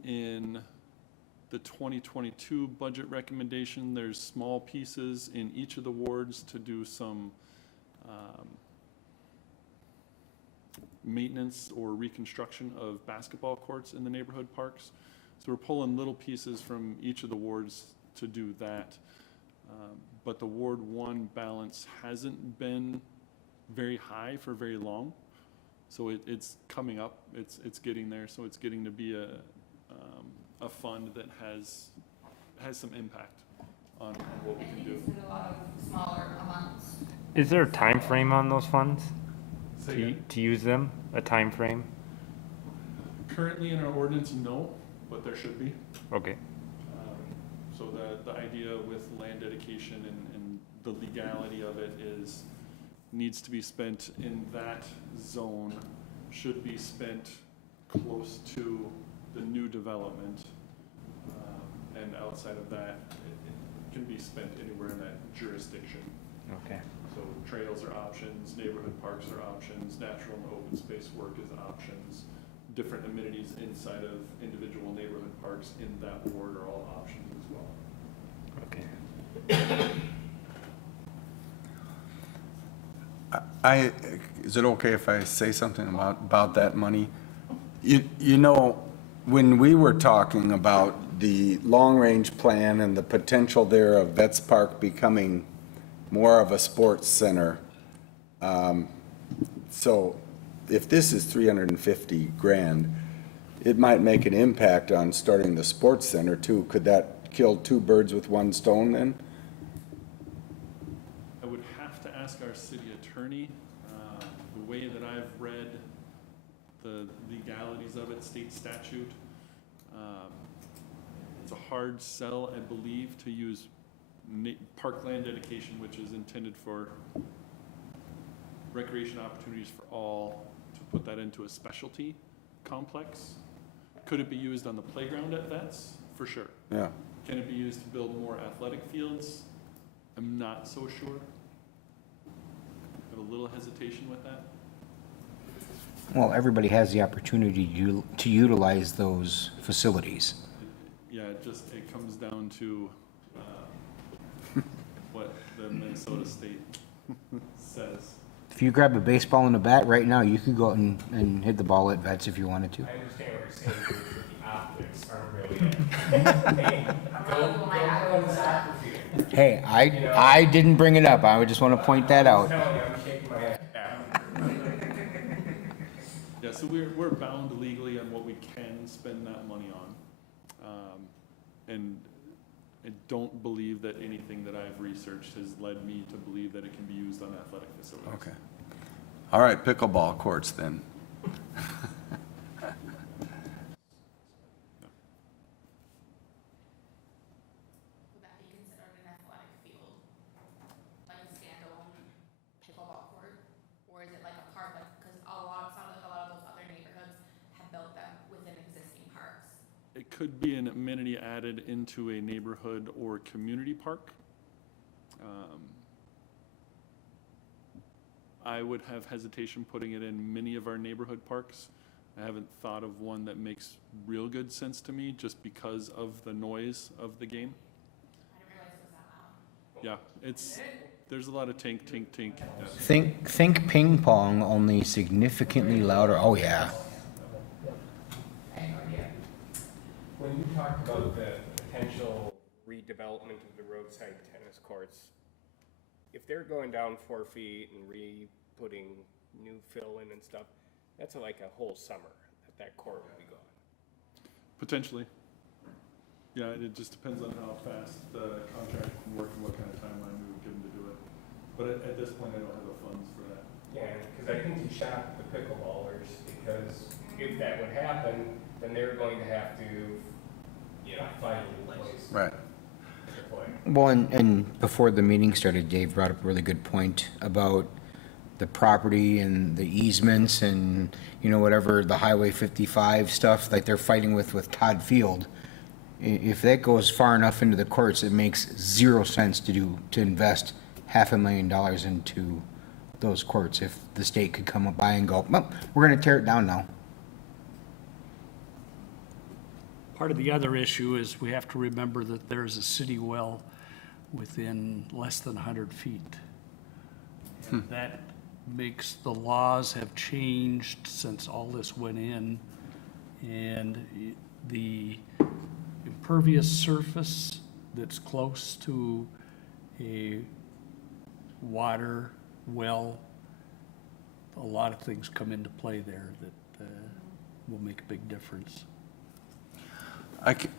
In the 2022 budget recommendation, there's small pieces in each of the wards to do some maintenance or reconstruction of basketball courts in the neighborhood parks. So we're pulling little pieces from each of the wards to do that. But the Ward 1 balance hasn't been very high for very long. So it's coming up, it's getting there, so it's getting to be a fund that has some impact on what we can do. It's been a lot of smaller amounts. Is there a time frame on those funds Say again? to use them? A time frame? Currently in our ordinance, no, but there should be. Okay. So the idea with land dedication and the legality of it is, needs to be spent in that zone, should be spent close to the new development. And outside of that, it can be spent anywhere in that jurisdiction. Okay. So trails are options, neighborhood parks are options, natural and open space work is options. Different amenities inside of individual neighborhood parks in that ward are all options as well. Okay. Is it okay if I say something about that money? You know, when we were talking about the long-range plan and the potential there of Vets Park becoming more of a sports center, so if this is 350 grand, it might make an impact on starting the sports center too. Could that kill 2 birds with 1 stone then? I would have to ask our city attorney. The way that I've read the legalities of it, state statute, it's a hard sell, I believe, to use Parkland Dedication, which is intended for recreation opportunities for all, to put that into a specialty complex. Could it be used on the playground at Vets? For sure. Yeah. Can it be used to build more athletic fields? I'm not so sure. I have a little hesitation with that. Well, everybody has the opportunity to utilize those facilities. Yeah, it comes down to what the Minnesota State says. If you grab a baseball and a bat right now, you could go out and hit the ball at Vets if you wanted to. I understand what you're saying, but the optics aren't really. Hey, don't go on the soccer field. Hey, I didn't bring it up. I would just want to point that out. I'm telling you, I'm shaking my head. Yeah, so we're bound legally on what we can spend that money on. And I don't believe that anything that I've researched has led me to believe that it can be used on athletic facilities. Okay. All right, pickleball courts then. Would that be considered an athletic field? Like a standalone pickleball court? Or is it like a park, like, because a lot of those other neighborhoods have built them within existing parks? It could be an amenity added into a neighborhood or community park. I would have hesitation putting it in many of our neighborhood parks. I haven't thought of one that makes real good sense to me just because of the noise of the game. Yeah, there's a lot of tink. Yes. Think ping pong, only significantly louder. Oh, yeah. When you talked about the potential redevelopment of the roadside tennis courts, if they're going down 4 feet and putting new fill in and stuff, that's like a whole summer that court will be gone. Potentially. Yeah, it just depends on how fast the contract can work and what kind of timeline we would give them to do it. But at this point, I don't have the funds for that. Yeah, because I think you shocked the pickleballers, because if that would happen, then they're going to have to, find a new place. Right. to play. Well, and before the meeting started, Dave brought up a really good point about the property and the easements and, whatever, the Highway 55 stuff, like they're fighting with Todd Field. If that goes far enough into the courts, it makes zero sense to invest $500,000 into those courts if the state could come by and go, well, we're going to tear it down now. Part of the other issue is we have to remember that there's a city well within less than 100 feet. And that makes, the laws have changed since all this went in, and the impervious surface that's close to a water well, a lot of things come into play there that will make a big difference.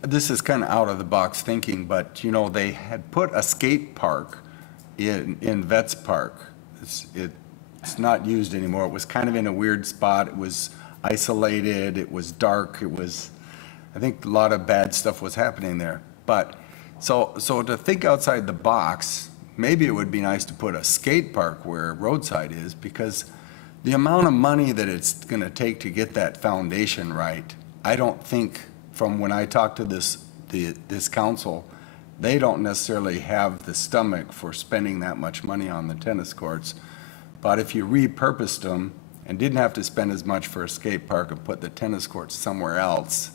This is kind of out of the box thinking, but they had put a skate park in Vets Park. It's not used anymore. It was kind of in a weird spot. It was isolated. It was dark. I think a lot of bad stuff was happening there. But so to think outside the box, maybe it would be nice to put a skate park where Roadside is, because the amount of money that it's going to take to get that foundation right, I don't think, from when I talked to this council, they don't necessarily have the stomach for spending that much money on the tennis courts. But if you repurposed them and didn't have to spend as much for a skate park and put the tennis courts somewhere else,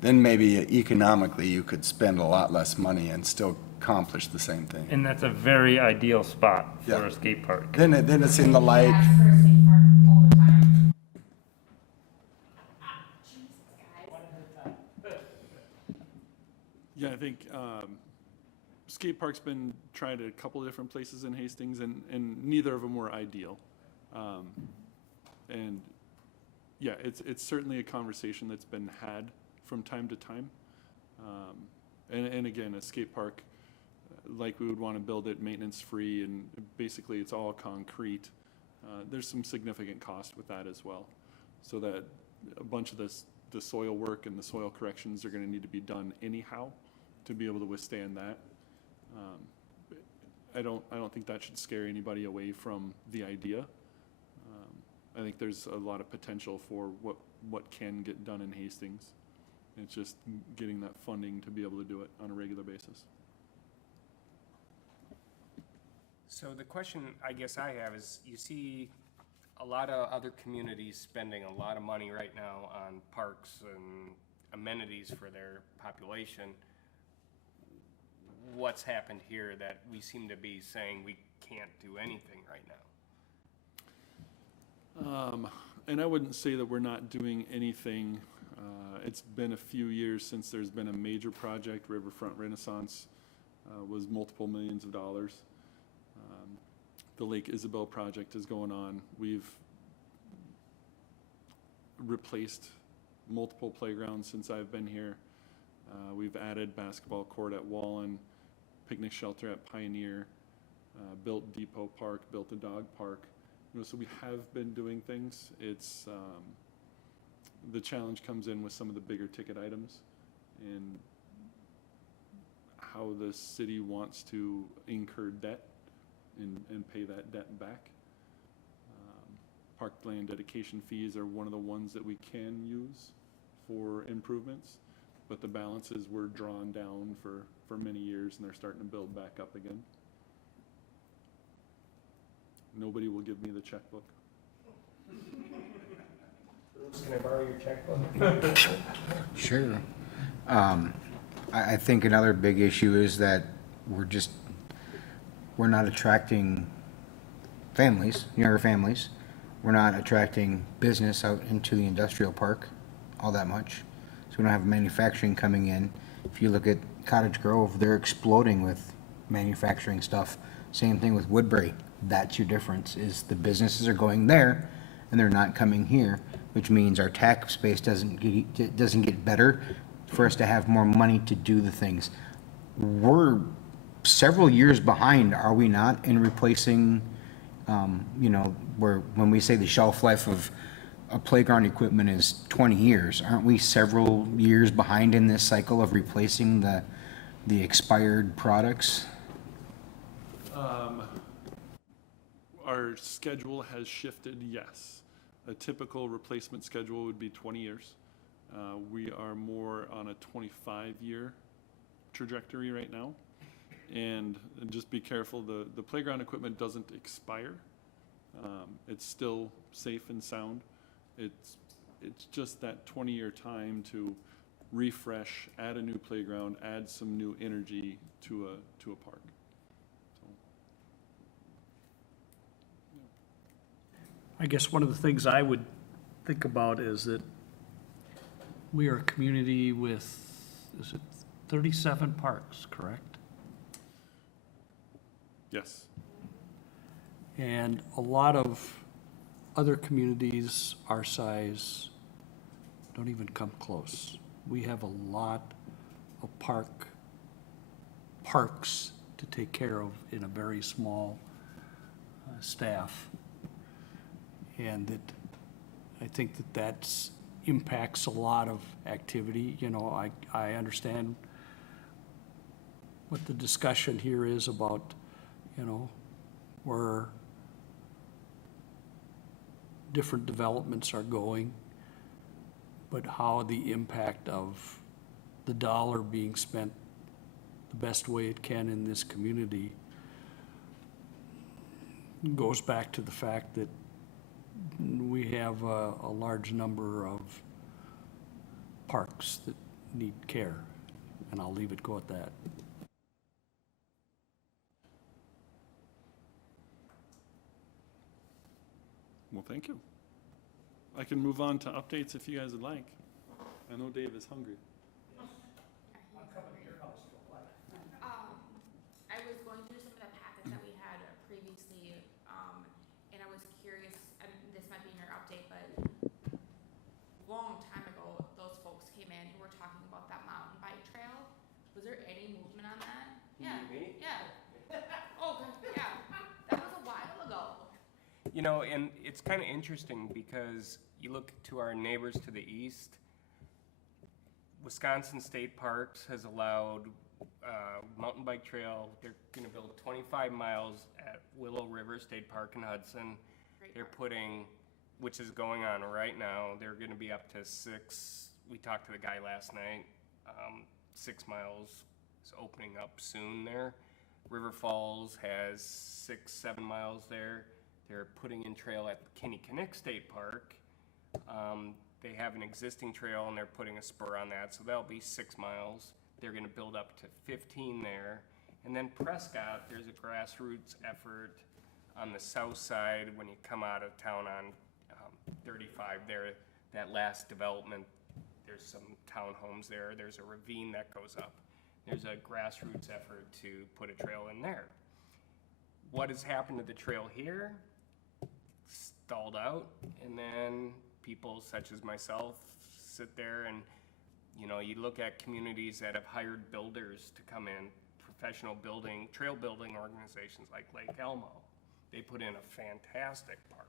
then maybe economically you could spend a lot less money and still accomplish the same thing. And that's a very ideal spot for Yeah. a skate park. Then it's in the light. Ask for a skate park all the time. Jesus, guys. Yeah, I think skate park's been tried at a couple of different places in Hastings, and neither of them were ideal. And yeah, it's certainly a conversation that's been had from time to time. And again, a skate park, like we would want to build it maintenance-free, and basically it's all concrete. There's some significant cost with that as well. So that a bunch of the soil work and the soil corrections are going to need to be done anyhow to be able to withstand that. I don't think that should scare anybody away from the idea. I think there's a lot of potential for what can get done in Hastings. It's just getting that funding to be able to do it on a regular basis. So the question I guess I have is, you see a lot of other communities spending a lot of money right now on parks and amenities for their population. What's happened here that we seem to be saying we can't do anything right now? And I wouldn't say that we're not doing anything. It's been a few years since there's been a major project. Riverfront Renaissance was multiple millions of dollars. The Lake Isabel project is going on. We've replaced multiple playgrounds since I've been here. We've added basketball court at Wallen, picnic shelter at Pioneer, built Depot Park, built a dog park. So we have been doing things. It's the challenge comes in with some of the bigger ticket items and how the city wants to incur debt and pay that debt back. Parkland dedication fees are one of the ones that we can use for improvements, but the balances were drawn down for many years and they're starting to build back up again. Nobody will give me the checkbook. Can I borrow your checkbook? Sure. I think another big issue is that we're not attracting families, younger families. We're not attracting business out into the industrial park all that much. So we don't have manufacturing coming in. If you look at Cottage Grove, they're exploding with manufacturing stuff. Same thing with Woodbury. That's your difference, is the businesses are going there and they're not coming here, which means our tax base doesn't get better for us to have more money to do the things. We're several years behind, are we not, in replacing, when we say the shelf life of a playground equipment is 20 years, aren't we several years behind in this cycle of replacing the expired products? Our schedule has shifted, yes. A typical replacement schedule would be 20 years. We are more on a 25-year trajectory right now. And just be careful, the playground equipment doesn't expire. It's still safe and sound. It's just that 20-year time to refresh, add a new playground, add some new energy to a park. I guess one of the things I would think about is that we are a community with, is it 37 parks, correct? Yes. And a lot of other communities our size don't even come close. We have a lot of parks to take care of in a very small staff. And that, I think that impacts a lot of activity. You know, I understand what the discussion here is about, you know, where different developments are going, but how the impact of the dollar being spent the best way it can in this community goes back to the fact that we have a large number of parks that need care, and I'll leave it go at that. Well, thank you. I can move on to updates if you guys would like. I know Dave is hungry. I was going through some of the packets that we had previously, and I was curious, and this might be in your update, but long time ago, those folks came in and were talking about that mountain bike trail. Was there any movement on that? Yeah. Oh, yeah. That was a while ago. You know, and it's kind of interesting because you look to our neighbors to the east. Wisconsin State Parks has allowed mountain bike trail. They're going to build 25 miles at Willow River State Park in Hudson. They're putting, which is going on right now, they're going to be up to 6. We talked to the guy last night. 6 miles is opening up soon there. River Falls has 6-7 miles there. They're putting in trail at Kinnickinnick State Park. They have an existing trail and they're putting a spur on that, so that'll be 6 miles. They're gonna build up to 15 there. And then Prescott, there's a grassroots effort on the south side when you come out of town on 35 there, that last development, there's some townhomes there. There's a ravine that goes up. There's a grassroots effort to put a trail in there. What has happened to the trail here? Stalled out, and then people such as myself sit there and, you know, you look at communities that have hired builders to come in, professional building, trail building organizations like Lake Elmo. They put in a fantastic park.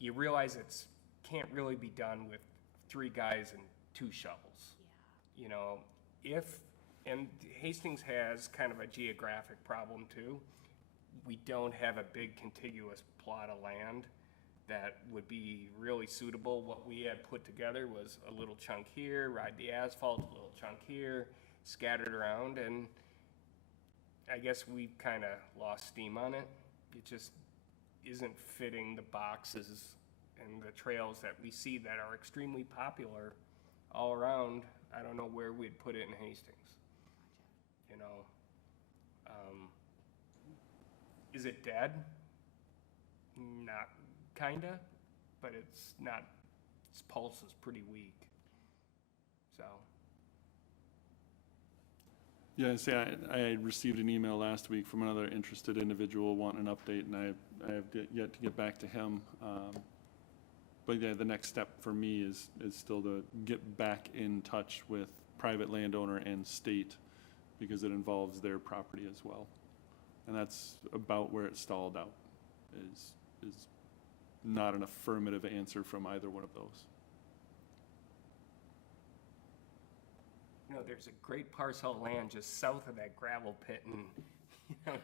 You realize it's can't really be done with 3 guys and 2 shovels. Yeah. You know, and Hastings has kind of a geographic problem too. We don't have a big contiguous plot of land that would be really suitable. What we had put together was a little chunk here, ride the asphalt, a little chunk here, scattered around, and I guess we kind of lost steam on it. It just isn't fitting the boxes and the trails that we see that are extremely popular all around. I don't know where we'd put it in Hastings, you know. Is it dead? Not kinda, but it's not, its pulse is pretty weak. So, Yeah, see, I received an email last week from another interested individual wanting an update, and I have yet to get back to him. But yeah, the next step for me is still to get back in touch with private landowner and state, because it involves their property as well. And that's about where it stalled out, is not an affirmative answer from either one of those. you know, there's a great parcel of land just south of that gravel pit in,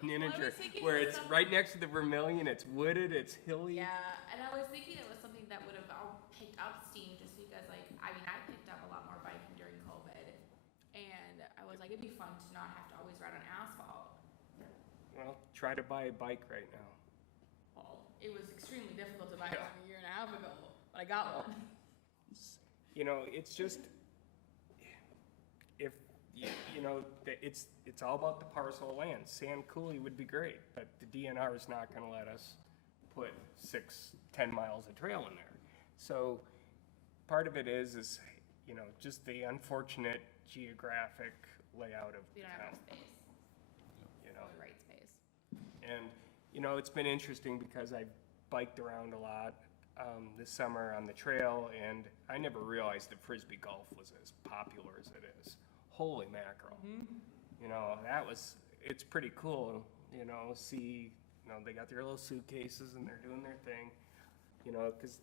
Nininger, where it's right next to the Vermilion, it's wooded, it's hilly. Yeah, and I was thinking it was something that would have all picked up steam just because, like, I mean, I picked up a lot more biking during COVID, and I was like, it'd be fun to not have to always ride on asphalt. Well, try to buy a bike right now. Well, it was extremely difficult to buy one a year and a half ago, but I got one. You know, it's just, if, it's all about the parcel of land. Sand Coulee would be great, but the DNR is not gonna let us put 10 miles of trail in there. So, part of it is, just the unfortunate geographic layout of We the don't have town. enough space, or the right space. And, it's been interesting because I biked around a lot this summer on the trail, and I never realized that Frisbee golf was as popular as it is. Holy mackerel. It's pretty cool, see, they got their little suitcases and they're doing their thing, because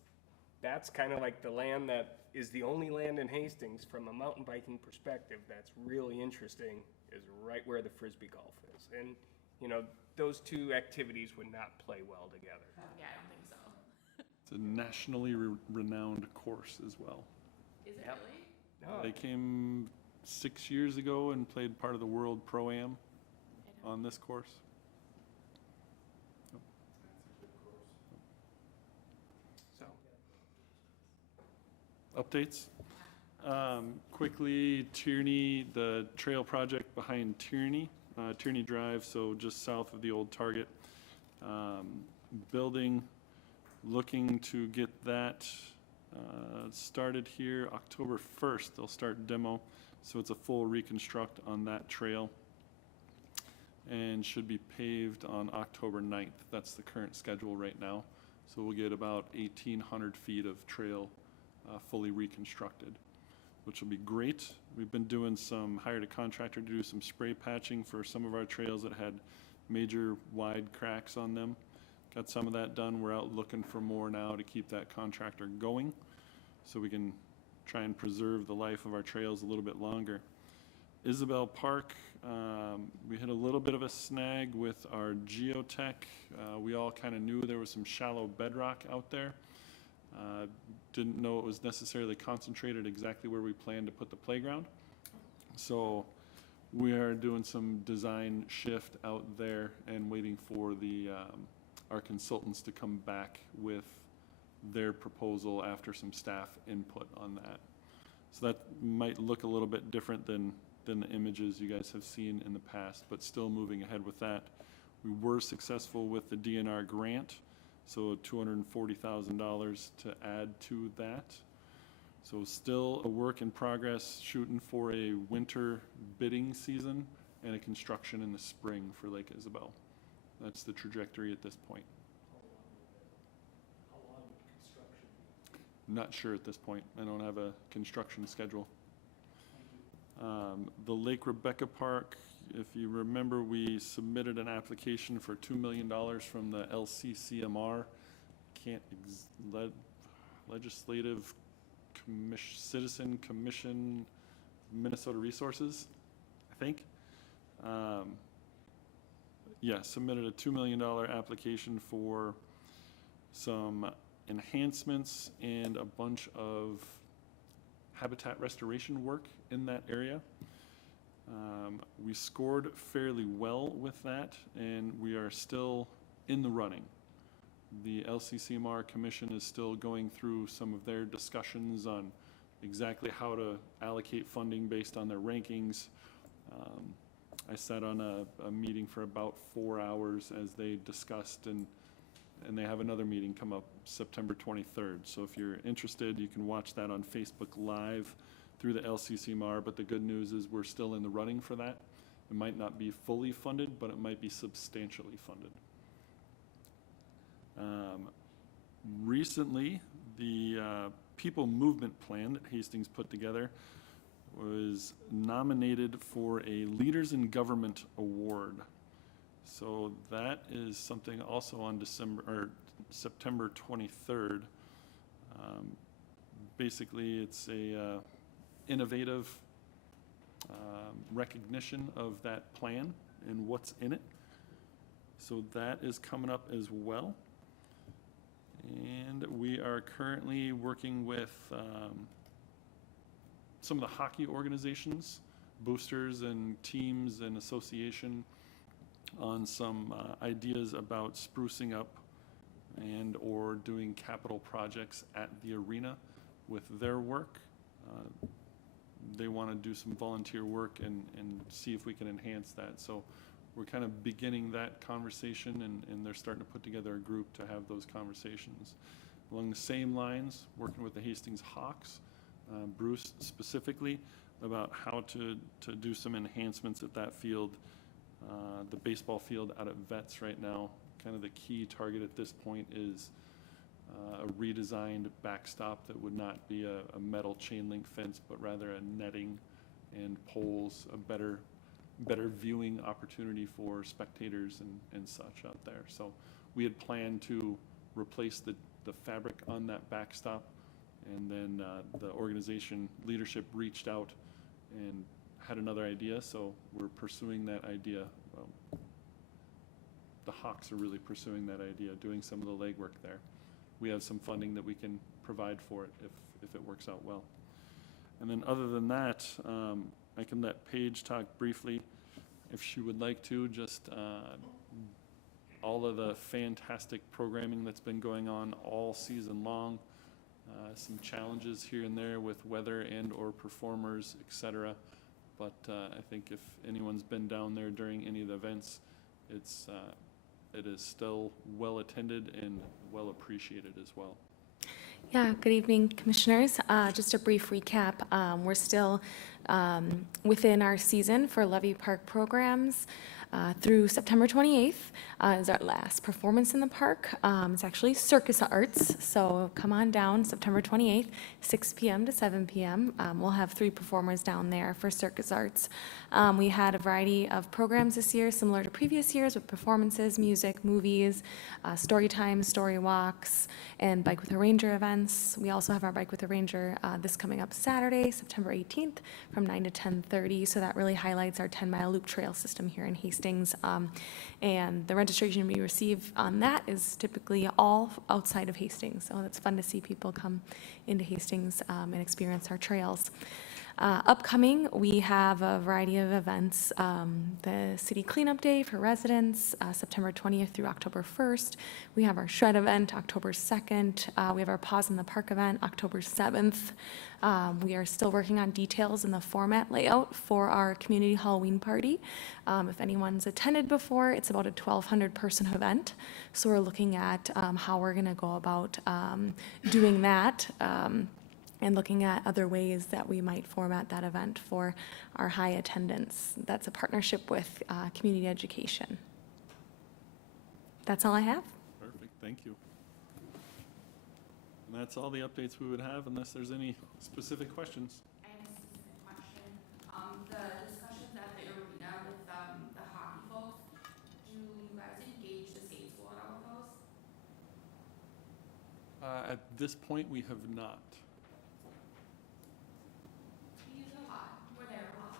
that's kind of like the land that is the only land in Hastings from a mountain biking perspective that's really interesting, is right where the Frisbee golf is. And, those two activities would not play well together. Yeah, I don't think so. It's a nationally renowned course as well. Is it Yep. really? No, They came 6 years ago and played part of the World Pro-Am on this course. so, Updates? Quickly, Tierney, the trail project behind Tierney, Tierney Drive, so just south of the old Target. Building, looking to get that started here October 1st. They'll start demo, so it's a full reconstruct on that trail. And should be paved on October 9th. That's the current schedule right now. So we'll get about 1,800 feet of trail fully reconstructed, which will be great. We've been doing hired a contractor to do some spray patching for some of our trails that had major wide cracks on them. Got some of that done. We're out looking for more now to keep that contractor going, so we can try and preserve the life of our trails a little bit longer. Isabel Park, we hit a little bit of a snag with our geotech. We all kind of knew there was some shallow bedrock out there. Didn't know it was necessarily concentrated exactly where we planned to put the playground. So we are doing some design shift out there and waiting for our consultants to come back with their proposal after some staff input on that. So that might look a little bit different than the images you guys have seen in the past, but still moving ahead with that. We were successful with the DNR grant, so $240,000 to add to that. So still a work in progress, shooting for a winter bidding season and a construction in the spring for Lake Isabel. That's the trajectory at this point. How long would construction be? Not sure at this point. I don't have a construction schedule. The Lake Rebecca Park, if you remember, we submitted an application for $2 million from the LCCMR, Legislative Citizen Commission, Minnesota Resources, I think. Submitted a $2 million application for some enhancements and a bunch of habitat restoration work in that area. We scored fairly well with that, and we are still in the running. The LCCMR Commission is still going through some of their discussions on exactly how to allocate funding based on their rankings. I sat on a meeting for about 4 hours as they discussed, and they have another meeting come up September 23rd. So if you're interested, you can watch that on Facebook Live through the LCCMR, but the good news is we're still in the running for that. It might not be fully funded, but it might be substantially funded. Recently, the People Movement Plan that Hastings put together was nominated for a Leaders in Government Award. So that is something also on September 23rd. Basically, it's a innovative recognition of that plan and what's in it. So that is coming up as well. And we are currently working with some of the hockey organizations, boosters and teams and association, on some ideas about sprucing up and or doing capital projects at the arena with their work. They want to do some volunteer work and see if we can enhance that. So we're kind of beginning that conversation, and they're starting to put together a group to have those conversations. Along the same lines, working with the Hastings Hawks, Bruce specifically, about how to do some enhancements at that field. The baseball field out at Vets right now, kind of the key target at this point is a redesigned backstop that would not be a metal chain link fence, but rather a netting and poles, a better viewing opportunity for spectators and such out there. So we had planned to replace the fabric on that backstop, and then the organization leadership reached out and had another idea, so we're pursuing that idea. Well, the Hawks are really pursuing that idea, doing some of the legwork there. We have some funding that we can provide for it if it works out well. And then other than that, I can let Paige talk briefly, if she would like to, just all of the fantastic programming that's been going on all season long. Some challenges here and there with weather and or performers, etc. But I think if anyone's been down there during any of the events, it is still well attended and well appreciated as well. Yeah, good evening, Commissioners. Just a brief recap. We're still within our season for Levy Park programs. Through September 28th is our last performance in the park. It's actually Circus Arts, so come on down September 28th, 6 p.m. to 7 p.m. We'll have 3 performers down there for Circus Arts. We had a variety of programs this year, similar to previous years, with performances, music, movies, story times, story walks, and Bike with a Ranger events. We also have our Bike with a Ranger this coming up Saturday, September 18th, from 9 to 10:30, so that really highlights our 10-mile loop trail system here in Hastings. And the registration we receive on that is typically all outside of Hastings, so it's fun to see people come into Hastings and experience our trails. Upcoming, we have a variety of events. The City Cleanup Day for residents, September 20th through October 1st. We have our Shred event, October 2nd. We have our Pause in the Park event, October 7th. We are still working on details in the format layout for our community Halloween party. If anyone's attended before, it's about a 1,200 person event. So we're looking at how we're gonna go about doing that. And looking at other ways that we might format that event for our high attendance. That's a partnership with community education. That's all I have. Perfect, thank you. And that's all the updates we would have, unless there's any specific questions. I have a specific question. The discussions at the arena with the hockey folks, do you guys engage the skate school at all with those? At this point, we have not. We use it a lot. We're there a lot.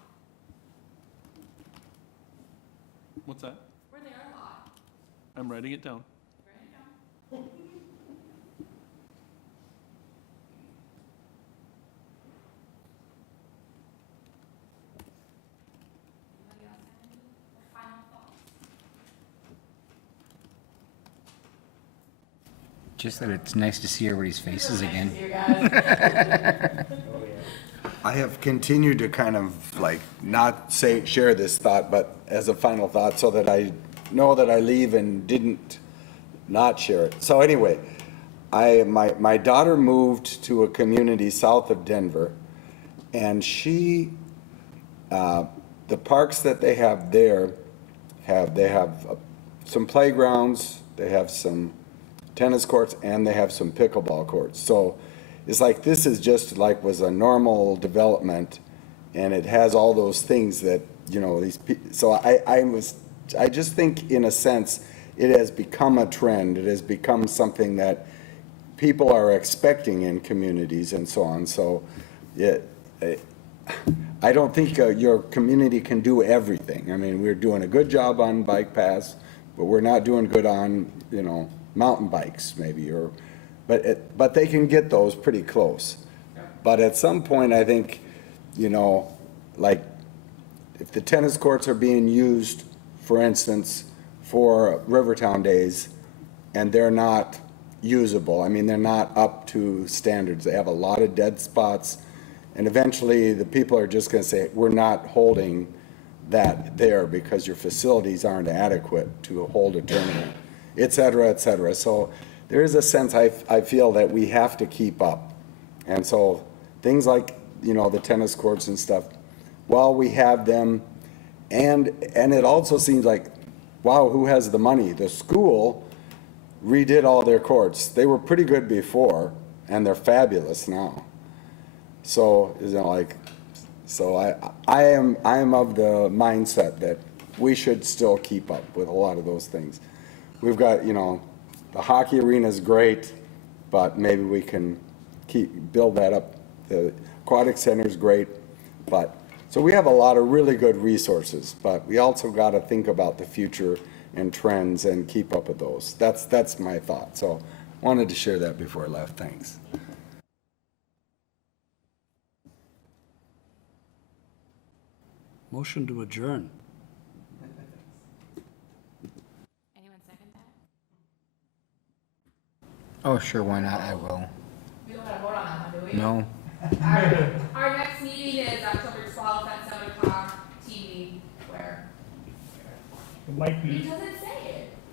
What's that? We're there a lot. I'm writing it down. Write it down. Anybody else have any final thoughts? Just that it's nice to see everybody's faces again. Nice to see you guys. I have continued to kind of like not share this thought, but as a final thought, so that I know that I leave and didn't not share it. So anyway, my daughter moved to a community south of Denver, and the parks that they have there they have some playgrounds, they have some tennis courts, and they have some pickleball courts. So it's like, this is just like was a normal development, and it has all those things that, you know, so I just think in a sense, it has become a trend. It has become something that people are expecting in communities and so on. So I don't think your community can do everything. I mean, we're doing a good job on bike paths, but we're not doing good on, you know, mountain bikes maybe, but they can get those pretty close. But at some point, I think, you know, like if the tennis courts are being used, for instance, for Rivertown Days, and they're not usable, I mean, they're not up to standards. They have a lot of dead spots, and eventually the people are just going to say, we're not holding that there because your facilities aren't adequate to hold a tournament, et cetera, et cetera. So there is a sense I feel that we have to keep up. And so things like, you know, the tennis courts and stuff, while we have them, and it also seems like, wow, who has the money? The school redid all their courts. They were pretty good before, and they're fabulous now. So, you know, like, so I am of the mindset that we should still keep up with a lot of those things. We've got, you know, the hockey arena is great, but maybe we can build that up. The aquatic center is great, but, so we have a lot of really good resources, but we also got to think about the future and trends and keep up with those. That's my thought. So wanted to share that before I left. Thanks. Motion to adjourn. Anyone second that? Oh, sure, why not? I will. We don't gotta vote on that one, do we? No. Our next meeting is October 12th at 7 o'clock, TV, where? It might It doesn't say.